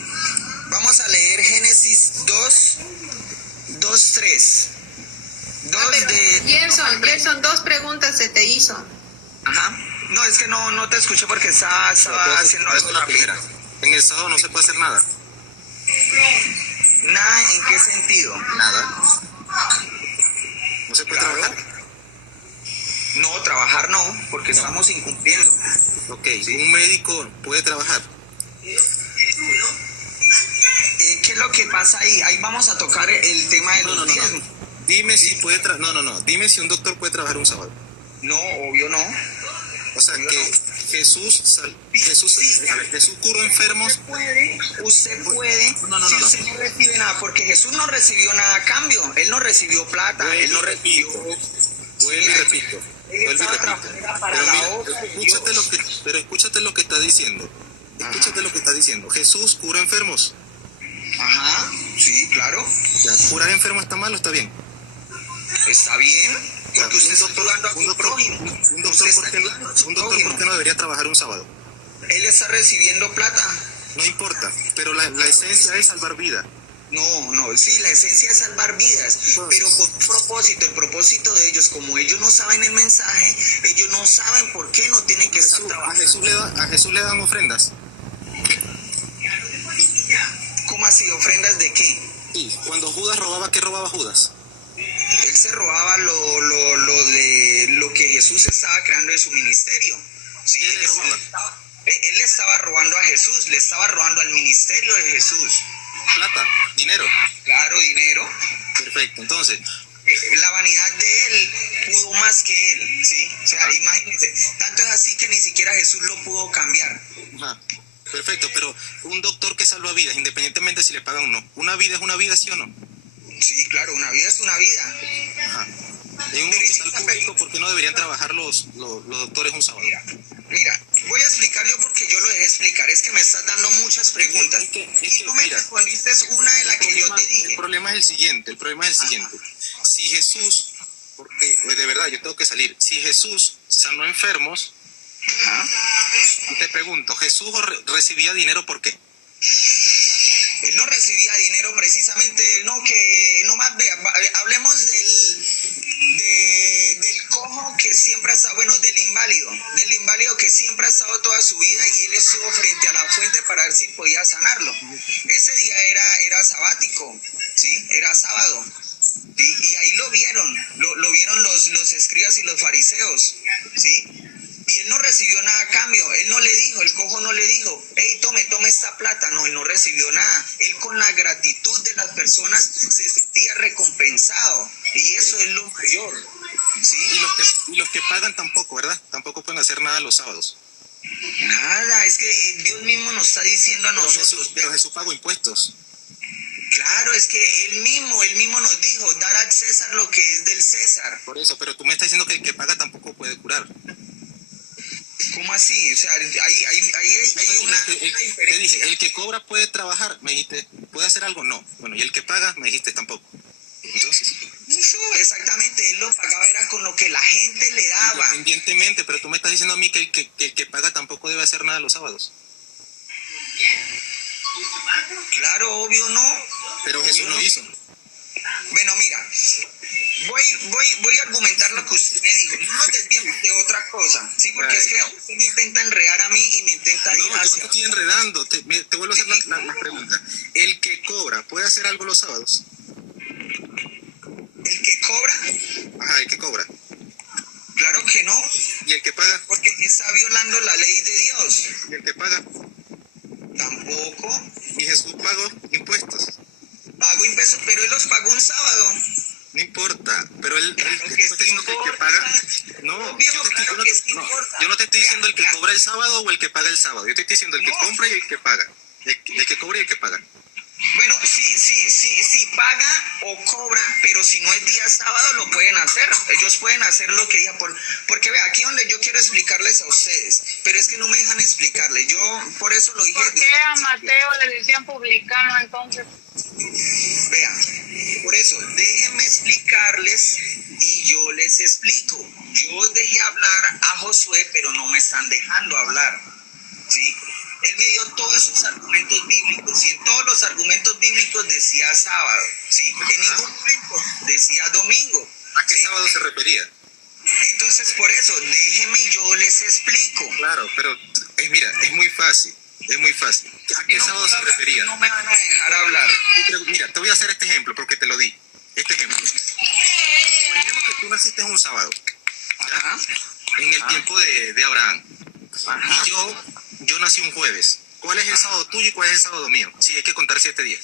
Vamos a leer Génesis 2:3. Gerson, dos preguntas se te hizo. Ajá. No, es que no te escuché porque estaba haciendo algo la rápido. primera. En el sábado no se puede hacer nada. Nada, ¿en qué sentido? Nada. No se puede Claro. trabajar. No, trabajar no, porque estamos incumpliendo. Ok, un médico puede trabajar. ¿Qué es lo que pasa ahí? Ahí vamos a tocar el tema de los diezmos. Dime si puede Dime si un doctor puede trabajar un sábado. No, obvio no. O sea Obvio que no. Jesús curó enfermos. Usted puede, No. si usted no recibe nada, porque Jesús no recibió nada a cambio. Él no recibió plata, él no recibió... Vuelvo y repito. Para la Pero obra de mira, escúchate lo que está diciendo. Escúchate lo que está diciendo. Jesús cura enfermos. Ajá, sí, claro. Ya, ¿curar enfermos está mal o está bien? Está bien, porque usted está ayudando a su prójimo. Un doctor, ¿por qué no debería trabajar un sábado? Él está recibiendo plata. No importa, pero la esencia es salvar vida. No, sí, la esencia es salvar vidas, pero con un propósito. El propósito de ellos, como ellos no saben el mensaje, ellos no saben por qué no tienen que estar A trabajando. Jesús le dan ofrendas. ¿Cómo así? ¿Ofrendas de qué? Sí, cuando Judas robaba, ¿qué robaba Judas? Él se robaba lo que Jesús estaba creando de su ministerio. Sí, ¿Qué le robaba? Él le estaba robando a Jesús, le estaba robando al ministerio de Jesús. Plata, dinero. Claro, dinero. Perfecto, entonces, La vanidad de él pudo más que él, ¿sí? O sea, imagínense, tanto es así que ni siquiera Jesús lo pudo cambiar. ajá, perfecto, pero un doctor que salva vidas, independientemente si le pagan o no, ¿una vida es una vida, sí o no? Sí, claro, una vida es una vida. Ajá. En un hospital público, ¿por qué no deberían trabajar los doctores un sábado? Mira, voy a explicar yo porque yo lo dejé explicar, es que me estás dando muchas preguntas. Es que, Y tú me mira, respondiste una de las que yo te El dije. problema es el siguiente, si Jesús, porque de verdad yo tengo que salir, si Jesús sanó enfermos, Ajá. y te pregunto, ¿Jesús recibía dinero por qué? Él no recibía dinero precisamente, no, que no más vea, hablemos del cojo que siempre ha estado, bueno, del inválido que siempre ha estado toda su vida y él estuvo frente a la fuente para ver si podía sanarlo. Ese día era sabático, ¿sí? Era sábado. ¿Sí? Y ahí lo vieron los escribas y los fariseos, ¿sí? Y él no recibió nada a cambio, él no le dijo, el cojo no le dijo, hey, tome esta plata, no, él no recibió nada. Él con la gratitud de las personas se sentía recompensado, y eso es lo mayor, ¿sí? Y los que pagan tampoco, ¿verdad? Tampoco pueden hacer nada los sábados. Nada, es que Dios mismo nos está diciendo a nosotros, Pero Jesús pagó impuestos. claro, es que él mismo nos dijo, dar al César lo que es del César. Por eso, pero tú me estás diciendo que el que paga tampoco puede curar. ¿Cómo así? O sea, hay una Te diferencia. dije, el que cobra puede trabajar, me dijiste, ¿puede hacer algo? No. Bueno, y el que paga, me dijiste tampoco. Entonces, Eso, exactamente, él lo pagaba era con lo que la gente le daba. independientemente, pero tú me estás diciendo a mí que el que paga tampoco debe hacer nada los sábados. Claro, obvio no. Pero Obvio Jesús no. lo hizo. Bueno, mira, voy a argumentar lo que usted me dijo. No nos desviemos de otra cosa. Sí, porque es que usted me intenta enredar a mí y me intenta ir No, yo no te hacia... estoy enredando. Te vuelvo a hacer la pregunta. ¿El que cobra puede hacer algo los sábados? ¿El que cobra? Ajá, el que cobra. Claro que no, ¿Y el que paga? porque está violando la ley de Dios. ¿Y el que paga? Tampoco. ¿Y Jesús pagó impuestos? Pago impuestos, pero él los pagó un sábado. No importa, pero él Claro tú que estás sí diciendo que el que importa. paga... No, Obvio, yo, claro que sí importa. yo no te estoy diciendo el que Mira, cobra el sábado o el que paga el sábado. Yo te estoy diciendo el que No. compra y el que paga. El que cobra y el que paga. Bueno, si paga o cobra, pero si no es día sábado lo pueden hacer. Ellos pueden hacer lo que diga porque vea, aquí donde yo quiero explicarles a ustedes, pero es que no me dejan explicarles. Yo por eso lo dije. ¿Por qué a Mateo le decían publicano entonces? Vea, por eso, déjenme explicarles y yo les explico. Yo dejé hablar a Josué, pero no me están dejando hablar, ¿sí? Él me dio todos esos argumentos bíblicos y en todos los argumentos bíblicos decía sábado, ¿sí? En ningún momento decía domingo. ¿A qué sábado se refería? Entonces, por eso, déjenme y yo les explico. Claro, pero mira, es muy fácil. Es muy fácil. ¿A qué Si no sábado puedo se hablar, refería? no me van a dejar hablar. Mira, te voy a hacer este ejemplo porque te lo di. Este ejemplo. Imaginemos que tú naciste un sábado, Ajá. en el tiempo de Abraham. Ajá. Y yo nací un jueves. ¿Cuál es el sábado tuyo y cuál es el sábado mío? Sí, hay que contar 7 días.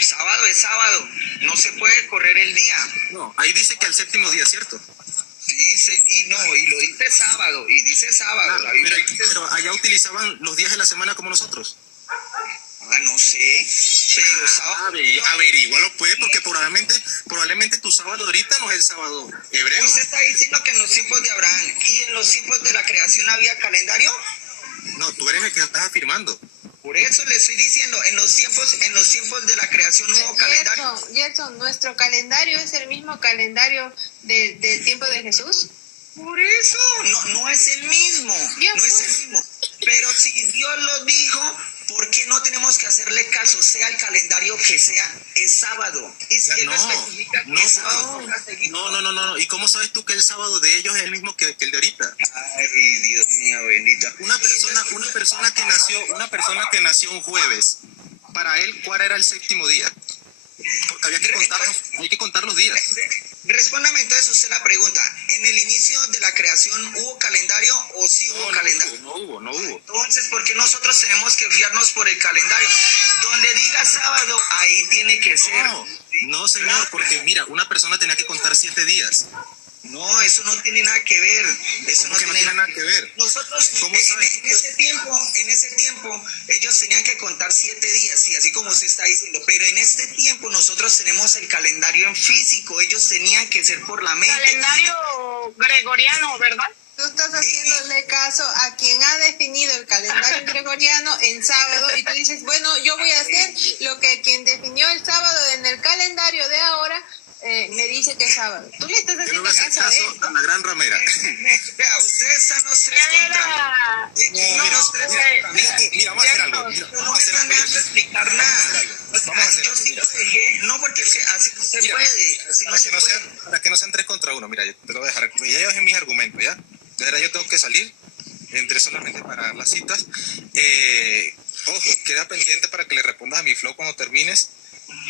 Sábado es sábado. No se puede correr el día. No, ahí dice que al séptimo día, ¿cierto? Sí, y lo dice sábado. Y dice sábado. Claro, La Biblia dice pero allá utilizaban los días de la semana como nosotros. no sé. Pero sábado. Averígualo pues, porque probablemente tu sábado ahorita no es el sábado hebreo. Usted está diciendo que en los tiempos de Abraham y en los tiempos de la creación había calendario. No, tú eres el que lo estás afirmando. Por eso le estoy diciendo, en los tiempos de la creación hubo calendario. Gerson, ¿nuestro calendario es el mismo calendario del tiempo de Jesús? Por eso, no es el mismo, Ya, no es pues. el mismo. Pero si Dios lo dijo, ¿por qué no tenemos que hacerle caso? Sea el calendario que sea, es sábado. Y si él no especifica que es sábado, toca seguirlo. No. ¿Y cómo sabes tú que el sábado de ellos es el mismo que el de ahorita? Ay, Dios mío, bendito. Una persona que nació un jueves, para él, ¿cuál era el séptimo día? Porque hay que contar los días. Respóndame entonces usted la pregunta. ¿En el inicio de la creación hubo calendario o sí hubo calendario? No hubo. Entonces, ¿por qué nosotros tenemos que fiarnos por el calendario? Donde diga sábado, ahí tiene que ser. No, señor, porque mira, una persona tenía que contar 7 días. No, eso no tiene nada que ver. Eso no tiene nada que ver. Nosotros, ¿Cómo sabes? en ese tiempo, ellos tenían que contar 7 días, sí, así como usted está diciendo. Pero en este tiempo nosotros tenemos el calendario en físico. Ellos tenían que ser por la mente. Calendario gregoriano, ¿verdad? Tú estás haciéndole caso a quien ha definido el calendario gregoriano en sábado y tú dices, bueno, yo voy a hacer lo que quien definió el sábado en el calendario de ahora me dice que es sábado. Tú le estás Yo le haciendo voy a hacer caso a él. caso a la gran ramera. Vea, ustedes están los tres contra. Mira, vamos a hacer algo. No me están dejando explicar nada. Vamos a hacer Yo algo, sí mira. lo dejé. No, porque es que así no se Mira, puede. Así no se puede. Para que no sean 3 contra 1, mira, yo te lo voy a dejar. Ya yo dejé mis argumentos, ¿ya? De verdad, yo tengo que salir. Entré solamente para dar las citas. Ojo, queda pendiente para que le respondas a mi flow cuando termines.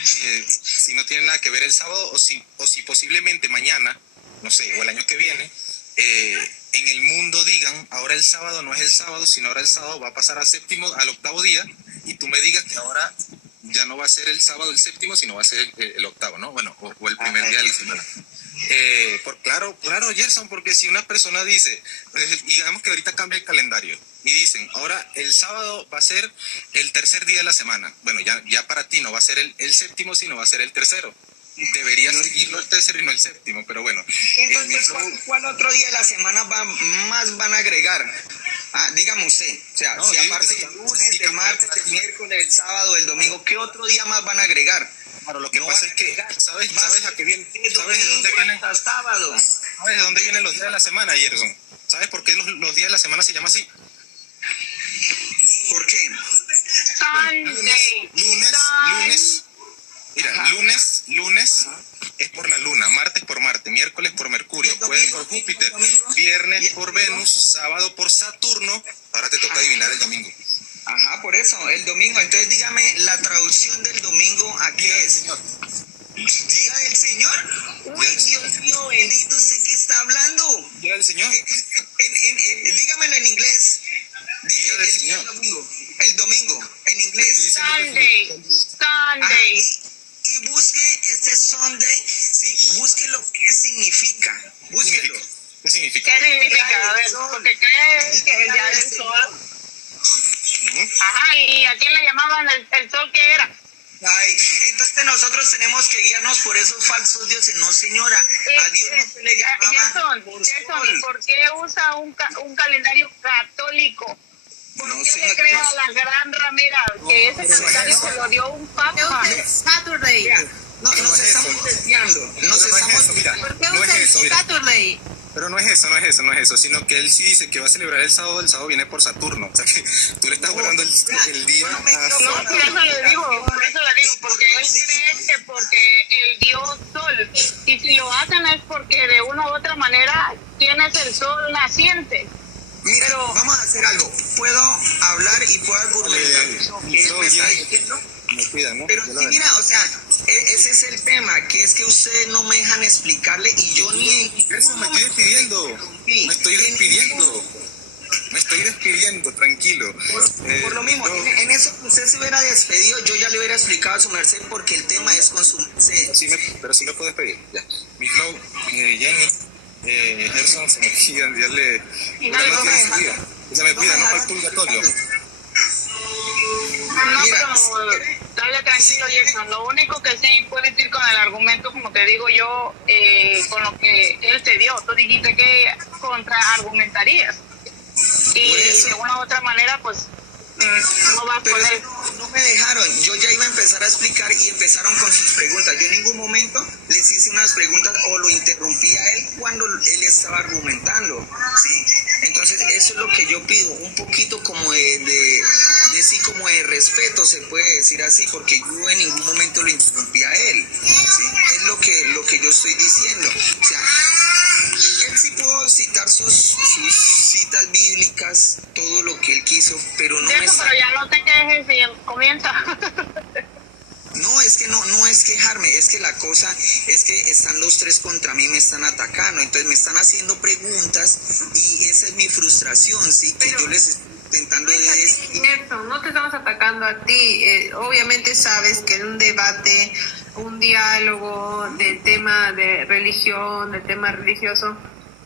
Si no tiene nada que ver el sábado o si posiblemente mañana, no sé, o el año que viene, en el mundo digan, ahora el sábado no es el sábado, sino ahora el sábado va a pasar al octavo día, y tú me digas que ahora ya no va a ser el sábado el séptimo, sino va a ser el octavo, ¿no? Bueno, o el primer día de la semana. Claro, Gerson, porque si una persona dice, digamos que ahorita cambia el calendario y dicen, ahora el sábado va a ser el tercer día de la semana. Bueno, ya para ti no va a ser el séptimo, sino va a ser el tercero. Debería seguirlo el tercero y no el séptimo, pero bueno. Entonces, ¿cuál otro día de la semana más van a agregar? Dígame usted, o sea, No, si yo digo aparte que del sí, lunes, sí, del martes, del miércoles, del sábado, del domingo, ¿qué otro día más van a agregar? Claro, lo que No pasa van es a que, agregar. ¿sabes a qué viene? ¿Sabes de Domingo dónde vienen? hasta sábado. ¿Sabes de dónde vienen los días de la semana, Gerson? ¿Sabes por qué los días de la semana se llaman así? ¿Por qué? Sunday. Lunes, mira, lunes, es por la luna, martes por Marte, miércoles por Mercurio, jueves por Júpiter, viernes por Venus, sábado por Saturno. Ahora te toca adivinar el domingo. Ajá, por eso, el domingo. Entonces dígame la traducción del domingo, ¿a qué es? Día del Señor. Uy, Dios mío, bendito, ¿usted qué está hablando? Día del Señor. Dígamelo en inglés. Día del Señor. El domingo, en inglés. Sunday. Sunday. Y busque este Sunday, ¿sí? Busque lo que significa. Búsquelo. ¿Qué significa? ¿Qué significa? A ver, porque cree que el día del sol. Ajá, ¿y a quién le llamaban el sol que era? Ay, entonces nosotros tenemos que guiarnos por esos falsos dioses. No, señora, a Dios no se le llamaba por Jason, sol. ¿y por qué usa un calendario católico? ¿Por No, qué señor, le crea no. a la gran ramera que ese calendario se lo dio un papa? ¿Por qué usa Saturday? No, nos es estamos eso. desviando. No Nos es estamos eso, mira. ¿Por qué No es usa eso, mira. Saturday? Pero no es eso, sino que él sí dice que va a celebrar el sábado viene por Saturno. O sea que tú le estás guardando el día a No, por Saturno. eso le digo, porque él cree que porque el dios sol, y si lo hacen es porque de una u otra manera, ¿quién es el sol naciente? Mira, Pero- vamos a hacer algo. Puedo hablar y puedo argumentar lo que él me está diciendo. Me cuidan, ¿no? Pero Yo sí, la verdad. mira, o sea, ese es el tema, que es que ustedes no me dejan explicarle y yo ni... Eso me estoy despidiendo. Me estoy despidiendo, tranquilo. Por lo mismo, yo- en eso que usted se hubiera despedido, yo ya le hubiera explicado a su merced porque el tema es con su merced. pero sí me puedo despedir. Ya. Mi Flow, Jenny, Gerson, se me cuidan, Dios le... Y no le Dios come. les cuida. Que se me cuida, no para el purgatorio. No, Mira, pero dale tranquilo, Jason. Lo único que sí puedes ir con el argumento, como te digo yo, con lo que él te dio. Tú dijiste que contraargumentarías. Y Por eso. de una u otra manera, pues, no vas a Pero poder. no me dejaron, yo ya iba a empezar a explicar y empezaron con sus preguntas. Yo en ningún momento les hice unas preguntas o lo interrumpí a él cuando él estaba argumentando, ¿sí? Entonces eso es lo que yo pido, un poquito como de sí, como de respeto, se puede decir así, porque yo en ningún momento lo interrumpí a él, ¿sí? Es lo que yo estoy diciendo. O sea, él sí pudo citar sus citas bíblicas, todo lo que él quiso, pero no me Eso, pero ya no te quejes y comienza. No, es que no es quejarme, es que la cosa es que están los tres contra mí, me están atacando, entonces me están haciendo preguntas y esa es mi frustración, sí, que yo les estoy intentando de decir. Cierto, no te estamos atacando a ti. Obviamente sabes que en un debate, un diálogo del tema de religión, del tema religioso,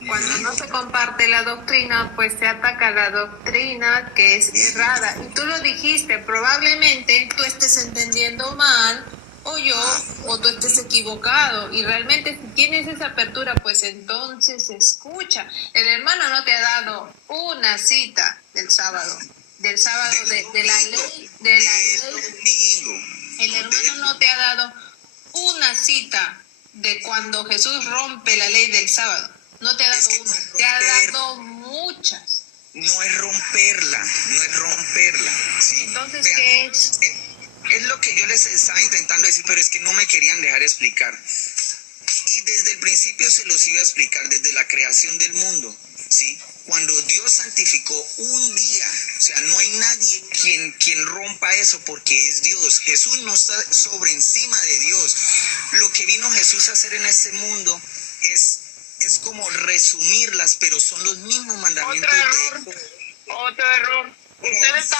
cuando no se comparte la doctrina, pues se ataca la doctrina que es errada. Y tú lo dijiste, probablemente tú estés entendiendo mal, o yo, o tú estés equivocado. Y realmente si tienes esa apertura, pues entonces escucha. El hermano no te ha dado una cita del sábado de la ley, de la ley. El hermano no te ha dado una cita de cuando Jesús rompe la ley del sábado. No te ha dado una, te ha dado muchas. No es romperla, ¿sí? Entonces, Vean, ¿qué es? es lo que yo les estaba intentando decir, pero es que no me querían dejar explicar. Y desde el principio se los iba a explicar, desde la creación del mundo, ¿sí? Cuando Dios santificó un día, o sea, no hay nadie quien rompa eso porque es Dios. Jesús no está sobre encima de Dios. Lo que vino Jesús a hacer en este mundo es como resumirlas, pero son los mismos mandamientos Otro error. Usted está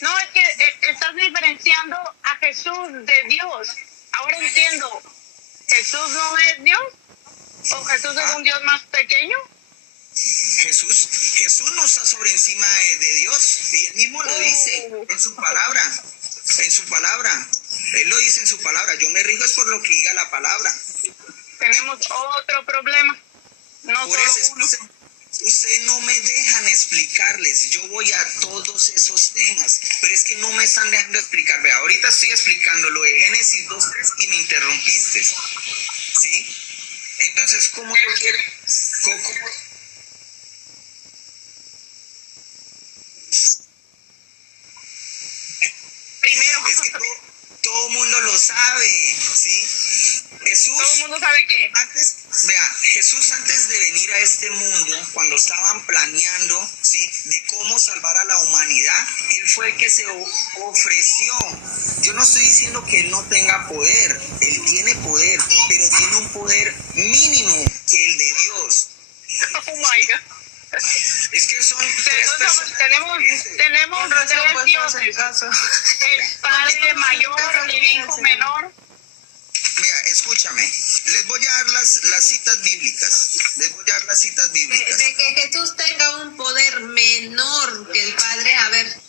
no, es que estás diferenciando a Jesús de Dios. Ahora entiendo. ¿Jesús no es Dios? ¿O Jesús es un Dios más pequeño? Jesús no está sobre encima de Dios, y él mismo lo dice en su palabra. Él lo dice en su palabra. Yo me rijo es por lo que diga la palabra. Tenemos otro problema. No Por solo eso uno. ustedes no me dejan explicarles. Yo voy a todos esos temas, pero es que no me están dejando explicar. Vea, ahorita estoy explicando lo de Génesis 2:3 y me interrumpiste, ¿sí? Entonces, ¿cómo yo quiero? Primero, Es que todo mundo lo sabe, ¿sí? este mundo, cuando estaban planeando, ¿sí?, de cómo salvar a la humanidad, Él fue el que se ofreció. Yo no estoy diciendo que Él no tenga poder, Él tiene poder, pero tiene un poder mínimo que el de Dios. Oh my God. Es que son tres personas. Tenemos Con razón, tres pues, no dioses. hace caso. El padre mayor, el hijo menor. Mira, escúchame, les voy a dar las citas bíblicas. De que Jesús tenga un poder menor que el Padre, a ver.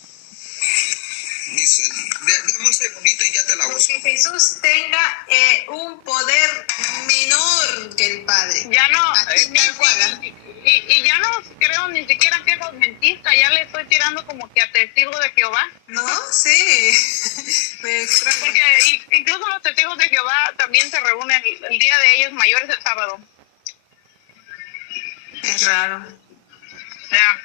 Listo, dame un segundito y ya te la busco. Que Jesús tenga un poder menor que el Padre. Ya no, Así tal cual, y ya no creo ni siquiera que es adventista, ya le estoy tirando como que a testigos de Jehová. ¿No? Sí. Me extraña. Porque incluso los testigos de Jehová también se reúnen el día de ellos mayores el sábado. Es raro. Ya.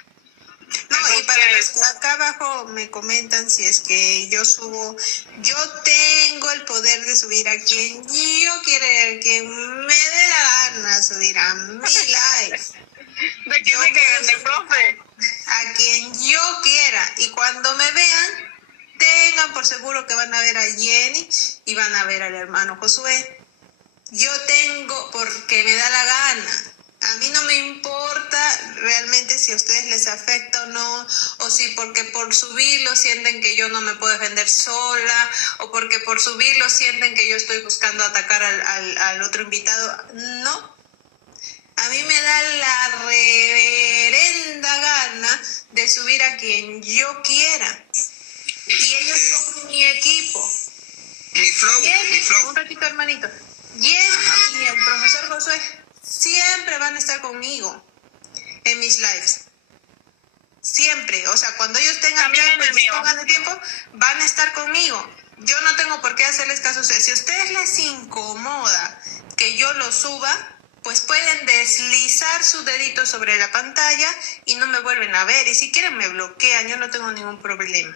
No, y para los que acá abajo me comentan si es que yo subo, yo tengo el poder de subir a quien yo quiera, a quien me dé la gana subir a mi live. ¿De qué me quedan? ¿Del profe? A quien yo quiera. Y cuando me vean, tengan por seguro que van a ver a Jenny y van a ver al hermano Josué. Yo tengo porque me da la gana. A mí no me importa realmente si a ustedes les afecta o no, o si porque por subirlo sienten que yo no me puedo defender sola, o porque por subirlo sienten que yo estoy buscando atacar al otro invitado. No. A mí me da la reverenda gana de subir a quien yo quiera. Y ellos son mi equipo. Mi flow. Un ratito, hermanito. Jenny y el profesor Josué siempre van a estar conmigo en mis lives. Siempre. O sea, cuando ellos tengan tiempo y dispongan de tiempo, van a estar conmigo. Yo no tengo por qué hacerles caso a ustedes. Si a ustedes les incomoda que yo lo suba, pues pueden deslizar su dedito sobre la pantalla y no me vuelven a ver. Y si quieren me bloquean, yo no tengo ningún problema.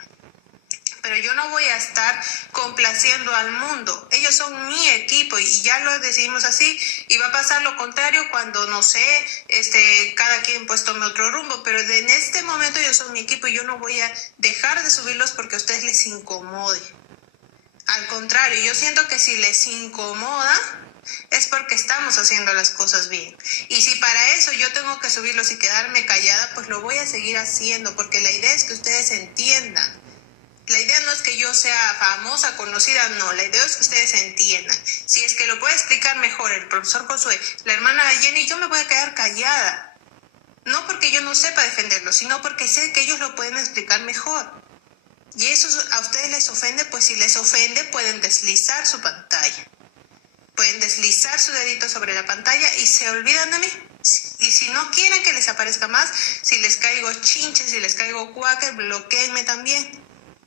Pero yo no voy a estar complaciendo al mundo. Ellos son mi equipo y ya lo decidimos así. Y va a pasar lo contrario cuando, no sé, cada quien pues tome otro rumbo. Pero en este momento ellos son mi equipo y yo no voy a dejar de subirlos porque a ustedes les incomode. Al contrario, yo siento que si les incomoda es porque estamos haciendo las cosas bien. Y si para eso yo tengo que subirlos y quedarme callada, pues lo voy a seguir haciendo. Porque la idea es que ustedes entiendan. La idea no es que yo sea famosa, conocida, no. La idea es que ustedes entiendan. Si es que lo puede explicar mejor el profesor Josué, la hermana Jenny, yo me voy a quedar callada. No porque yo no sepa defenderlo, sino porque sé que ellos lo pueden explicar mejor. Y eso a ustedes les ofende, pues si les ofende pueden deslizar su pantalla. Pueden deslizar su dedito sobre la pantalla y se olvidan de mí. Y si no quieren que les aparezca más, si les caigo chinche, si les caigo cuáquer, bloqueenme también.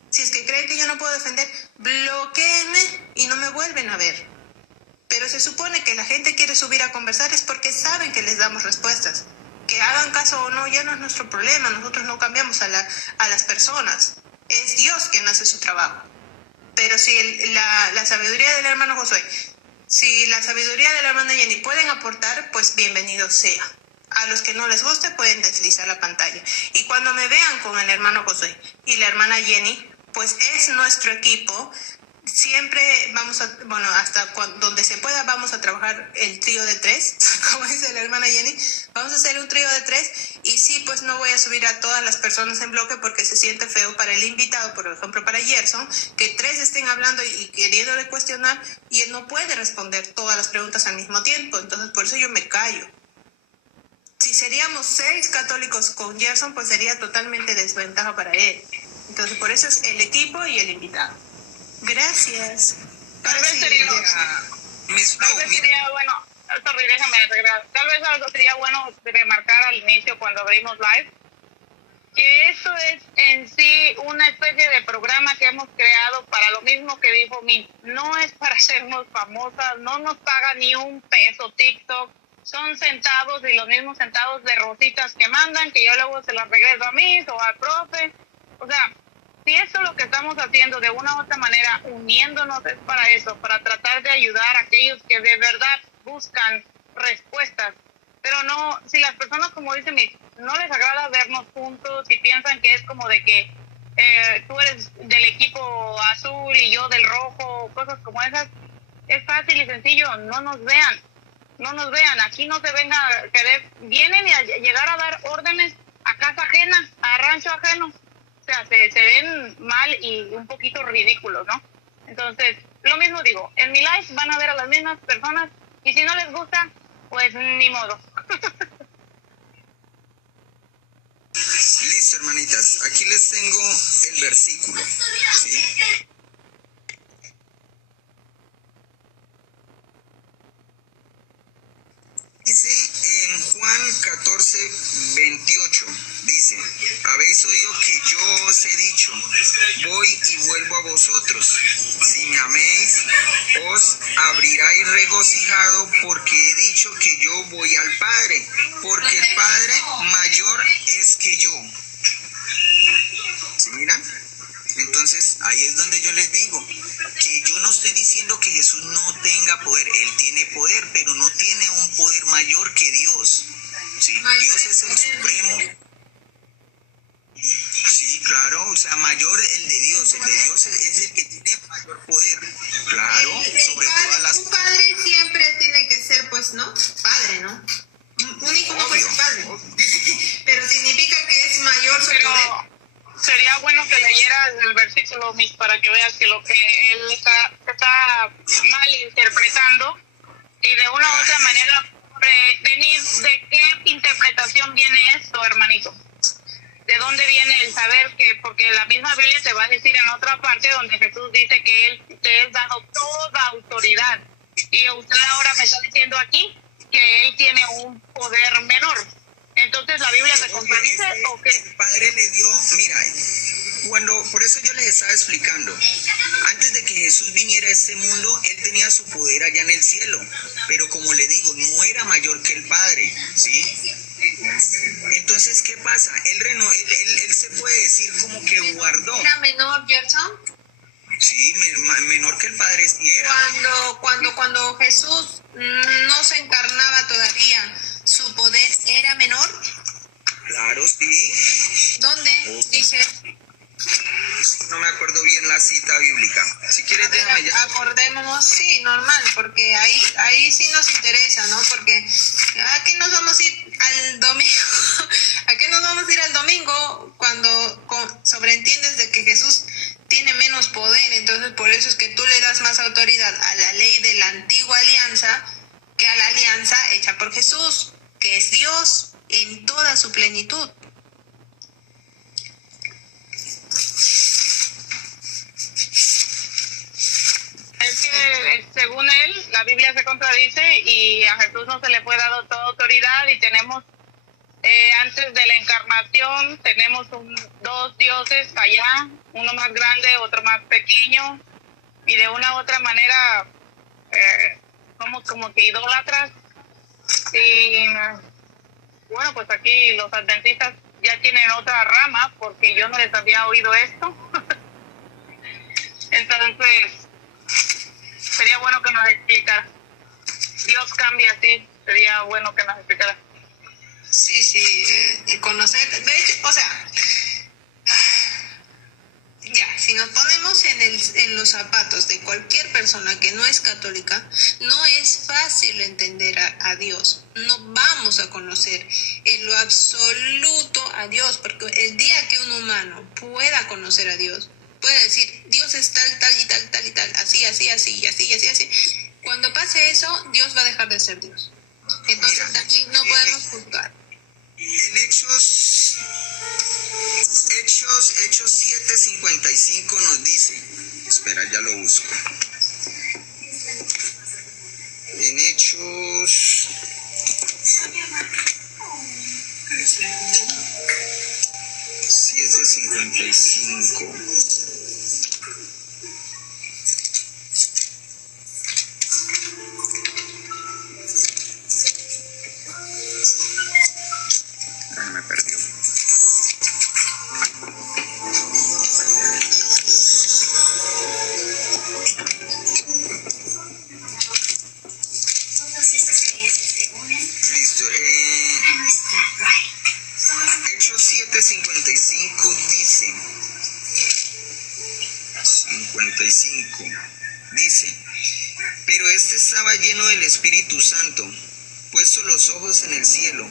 Si es que creen que yo no puedo defender, bloqueenme y no me vuelven a ver. Pero se supone que la gente quiere subir a conversar es porque saben que les damos respuestas. Que hagan caso o no ya no es nuestro problema. Nosotros no cambiamos a las personas. Es Dios quien hace su trabajo. Pero si la sabiduría del hermano Josué, si la sabiduría de la hermana Jenny pueden aportar, pues bienvenido sea. A los que no les guste pueden deslizar la pantalla. Y cuando me vean con el hermano Josué y la hermana Jenny, pues es nuestro equipo. Siempre vamos a, bueno, hasta donde se pueda vamos a trabajar el trío de 3, como dice la hermana Jenny. Vamos a hacer un trío de 3 y sí, pues no voy a subir a todas las personas en bloque porque se siente feo para el invitado, por ejemplo para Gerson, que 3 estén hablando y queriéndole cuestionar y él no puede responder todas las preguntas al mismo tiempo. Entonces por eso yo me callo. Si seríamos 6 católicos con Gerson, pues sería totalmente desventaja para él. Entonces, por eso es el equipo y el invitado. Gracias. Tal vez sería bueno, sorry, déjame arreglar. Tal vez algo sería bueno remarcar al inicio cuando abrimos live, que eso es en sí una especie de programa que hemos creado para lo mismo que dijo Min. No es para hacernos famosas, no nos paga ni un peso TikTok. Son centavos y los mismos centavos de rositas que mandan, que yo luego se las regreso a mí o al profe. O sea, si eso es lo que estamos haciendo de una u otra manera, uniéndonos, es para eso, para tratar de ayudar a aquellos que de verdad buscan respuestas. Pero no, si las personas, como dicen, no les agrada vernos juntos y piensan que es como de que tú eres del equipo azul y yo del rojo, cosas como esas, es fácil y sencillo, no nos vean, aquí no se venga a querer, vienen y a llegar a dar órdenes a casa ajena, a rancho ajeno, o sea, se ven mal y un poquito ridículos, ¿no? Entonces, lo mismo digo, en mi live van a ver a las mismas personas y si no les gusta, pues ni modo. Listo, hermanitas, aquí les tengo el versículo, ¿sí? Dice en Juan 14:28, dice, habéis oído que yo os he dicho, voy y vuelvo a vosotros. Si me améis, os abriráis regocijado porque he dicho que yo voy al Padre, porque el Padre mayor es que yo. ¿Sí miran? Entonces, ahí es donde yo les digo que yo no estoy diciendo que Jesús no tenga poder, Él tiene poder, pero no tiene un poder mayor que Dios. ¿Sí? Dios es el supremo. Sí, claro, o sea, mayor el de Dios es el que tiene mayor poder. Claro, sobre todas las... Un padre siempre tiene que ser, pues, ¿no? Padre, ¿no? Un hijo no puede ser padre. Pero significa que es mayor su poder. Sería bueno que leyeras el versículo, Miss, para que veas que lo que él está mal interpretando y de una u otra manera venir de qué interpretación viene esto, hermanito. ¿De dónde viene el saber que, porque la misma Biblia te va a decir en otra parte donde Jesús dice que él te es dado toda autoridad y usted ahora me está diciendo aquí que él tiene un poder menor? Entonces, ¿la Biblia se contradice o qué? El Padre le dio, mira, por eso yo les estaba explicando, antes de que Jesús viniera a este mundo, Él tenía su poder allá en el cielo, pero como le digo, no era mayor que el Padre, ¿sí? Entonces, ¿qué pasa? Él se puede decir como que guardó. ¿Era menor, Gerson? Sí, menor que el Padre sí era. Cuando Jesús no se encarnaba todavía, ¿su poder era menor? Claro, sí. ¿Dónde? Dice. No me acuerdo bien la cita bíblica. Si quieres, déjame ya. Acordémonos, sí, normal, porque ahí sí nos interesa, ¿no? Porque ¿a qué nos vamos a ir al domingo? ¿A qué nos vamos a ir al domingo cuando sobreentiendes de que Jesús tiene menos poder? Entonces, por eso es que tú le das más autoridad a la ley de la antigua alianza que a la alianza hecha por Jesús, que es Dios en toda su plenitud. Es que según él, la Biblia se contradice y a Jesús no se le fue dado toda autoridad y tenemos, antes de la encarnación, tenemos dos dioses allá, uno más grande, otro más pequeño, y de una u otra manera somos como que idólatras. Y bueno, pues aquí los adventistas ya tienen otra rama porque yo no les había oído esto. Entonces, sería bueno que nos explicara. Dios cambia así, sería bueno que nos explicara. Sí, conocer, de hecho, o sea, ya, si nos ponemos en los zapatos de cualquier persona que no es católica, no es fácil entender a Dios. No vamos a conocer en lo absoluto a Dios, porque el día que un humano pueda conocer a Dios, puede decir, Dios es tal, tal y tal, tal y tal, así, así, así, y así, y así, así. Cuando pase eso, Dios va a dejar de ser Dios. Entonces, aquí no podemos juzgar. En Hechos 7:55 nos dice, espera, ya lo busco. En Hechos 7:55. Me perdió. Listo. 7:55 dice, 55, dice, pero este estaba lleno del Espíritu Santo, puesto los ojos en el cielo,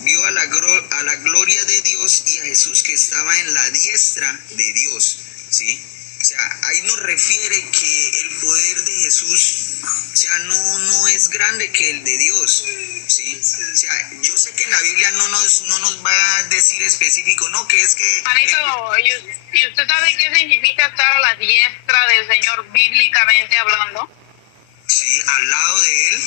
vio a la gloria de Dios y a Jesús que estaba en la diestra de Dios, ¿sí? O sea, ahí nos refiere que el poder de Jesús, o sea, no es grande que el de Dios, ¿sí? O sea, yo sé que en la Biblia no nos va a decir específico, no, que es que... Manito, ¿y usted sabe qué significa estar a la diestra del Señor bíblicamente hablando? Sí, al lado de Él.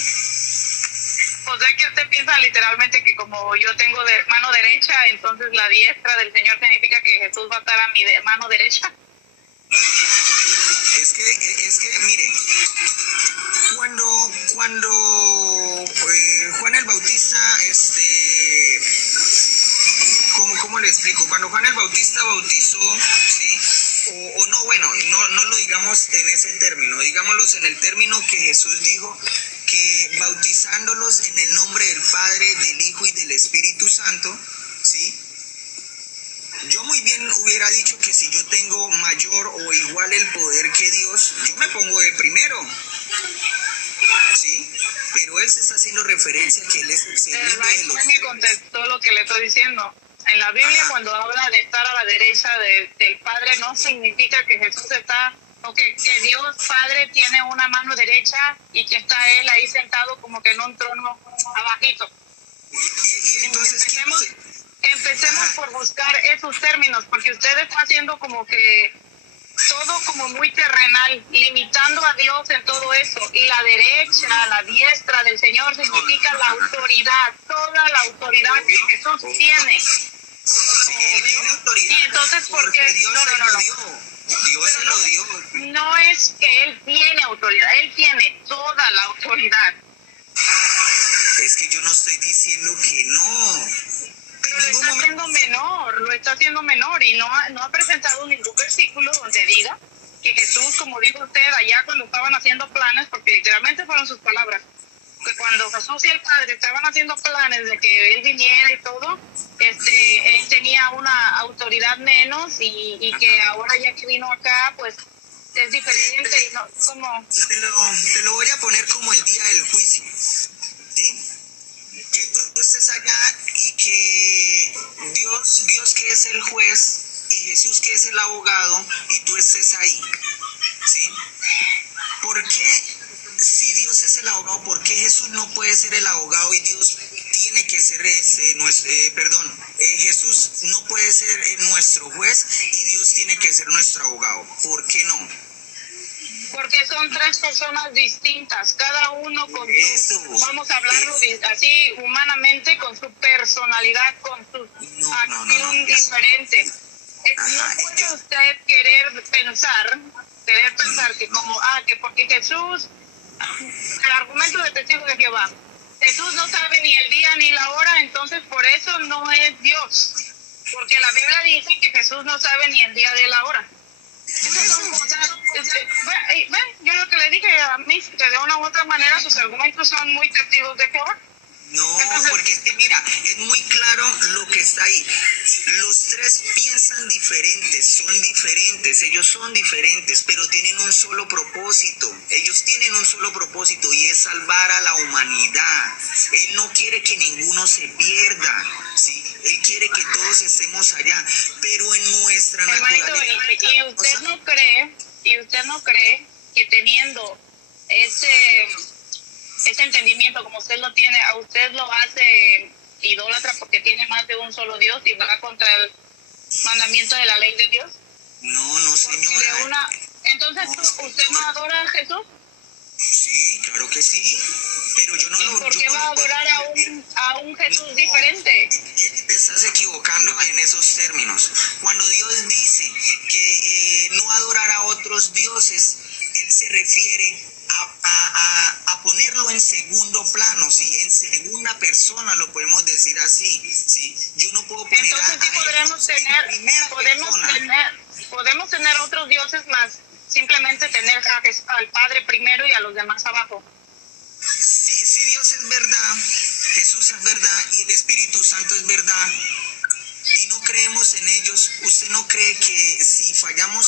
O sea que usted piensa literalmente que como yo tengo de mano derecha, entonces la diestra del Señor significa que Jesús va a estar a mi mano derecha. Es que, mire, cuando Juan el Bautista, ¿cómo le explico? Cuando Juan el Bautista bautizó, ¿sí? O no, bueno, no lo digamos en ese término, digámoslo en el término que Jesús dijo, que bautizándolos en el nombre del Padre, del Hijo y del Espíritu Santo, ¿sí? Yo muy bien hubiera dicho que si yo tengo mayor o igual el poder que Dios, yo me pongo de primero, ¿sí? Pero él se está haciendo referencia que él es el segundo de los... Me contestó lo que le estoy diciendo. En la Biblia, Ajá. cuando habla de estar a la derecha del Padre, no significa que Jesús está, o que Dios Padre tiene una mano derecha y que está Él ahí sentado como que en un trono abajito. Y entonces, Empecemos por buscar esos términos, porque usted está haciendo como que todo como muy terrenal, limitando a Dios en todo eso. Y la derecha, la diestra del Señor significa la autoridad, toda la autoridad que Jesús tiene. Él tiene autoridad. Y entonces, ¿por qué? Porque Dios No. se lo dio. Dios se lo dio. No es que Él tiene autoridad, Él tiene toda la autoridad. Es que yo no estoy diciendo que no. Pero lo está haciendo menor y no ha presentado ningún versículo donde diga que Jesús, como dijo usted allá cuando estaban haciendo planes, porque literalmente fueron sus palabras, que cuando Jesús y el Padre estaban haciendo planes de que Él viniera y todo, Él tenía una autoridad menos y que ahora ya que vino acá, pues es diferente y no, como... Te lo voy a poner como el día del juicio, ¿sí? Que tú estés allá y que Dios que es el juez y Jesús que es el abogado y tú estés ahí, ¿sí? ¿Por qué, si Dios es el abogado, por qué Jesús no puede ser el abogado y Dios tiene que ser Jesús no puede ser nuestro juez y Dios tiene que ser nuestro abogado? ¿Por qué no? Porque son tres personas distintas, cada uno con su, vamos a hablarlo así humanamente, con su personalidad, con su acción diferente. No puede usted querer pensar que como, que porque Jesús, el argumento de testigo de Jehová, Jesús no sabe ni el día ni la hora, entonces por eso no es Dios. Porque la Biblia dice que Jesús no sabe ni el día ni la hora. Son cosas, yo lo que le dije a mí, que de una u otra manera sus argumentos son muy testigos de Jehová. No, porque es que mira, es muy claro lo que está ahí. Los tres piensan diferentes, son diferentes, ellos son diferentes, pero tienen un solo propósito. Ellos tienen un solo propósito y es salvar a la humanidad. Él no quiere que ninguno se pierda, ¿sí? Él quiere que todos estemos allá, pero en nuestra naturaleza. ¿Y usted no cree que teniendo ese entendimiento como usted lo tiene, a usted lo hace idólatra porque tiene más de un solo Dios y va contra el mandamiento de la ley de Dios? No, señora. Entonces, ¿usted no adora a Jesús? Sí, claro que sí, pero yo no lo... ¿Por qué va a adorar a un Jesús diferente? Te estás equivocando en esos términos. Cuando Dios dice que no adorar a otros dioses, Él se refiere a ponerlo en segundo plano, ¿sí? En segunda persona, lo podemos decir así, ¿sí? Yo no puedo poner entonces sí podemos tener otros dioses más, simplemente tener al Padre primero y a los demás abajo. Si Dios es verdad, Jesús es verdad y el Espíritu Santo es verdad, y no creemos en ellos, ¿usted no cree que si fallamos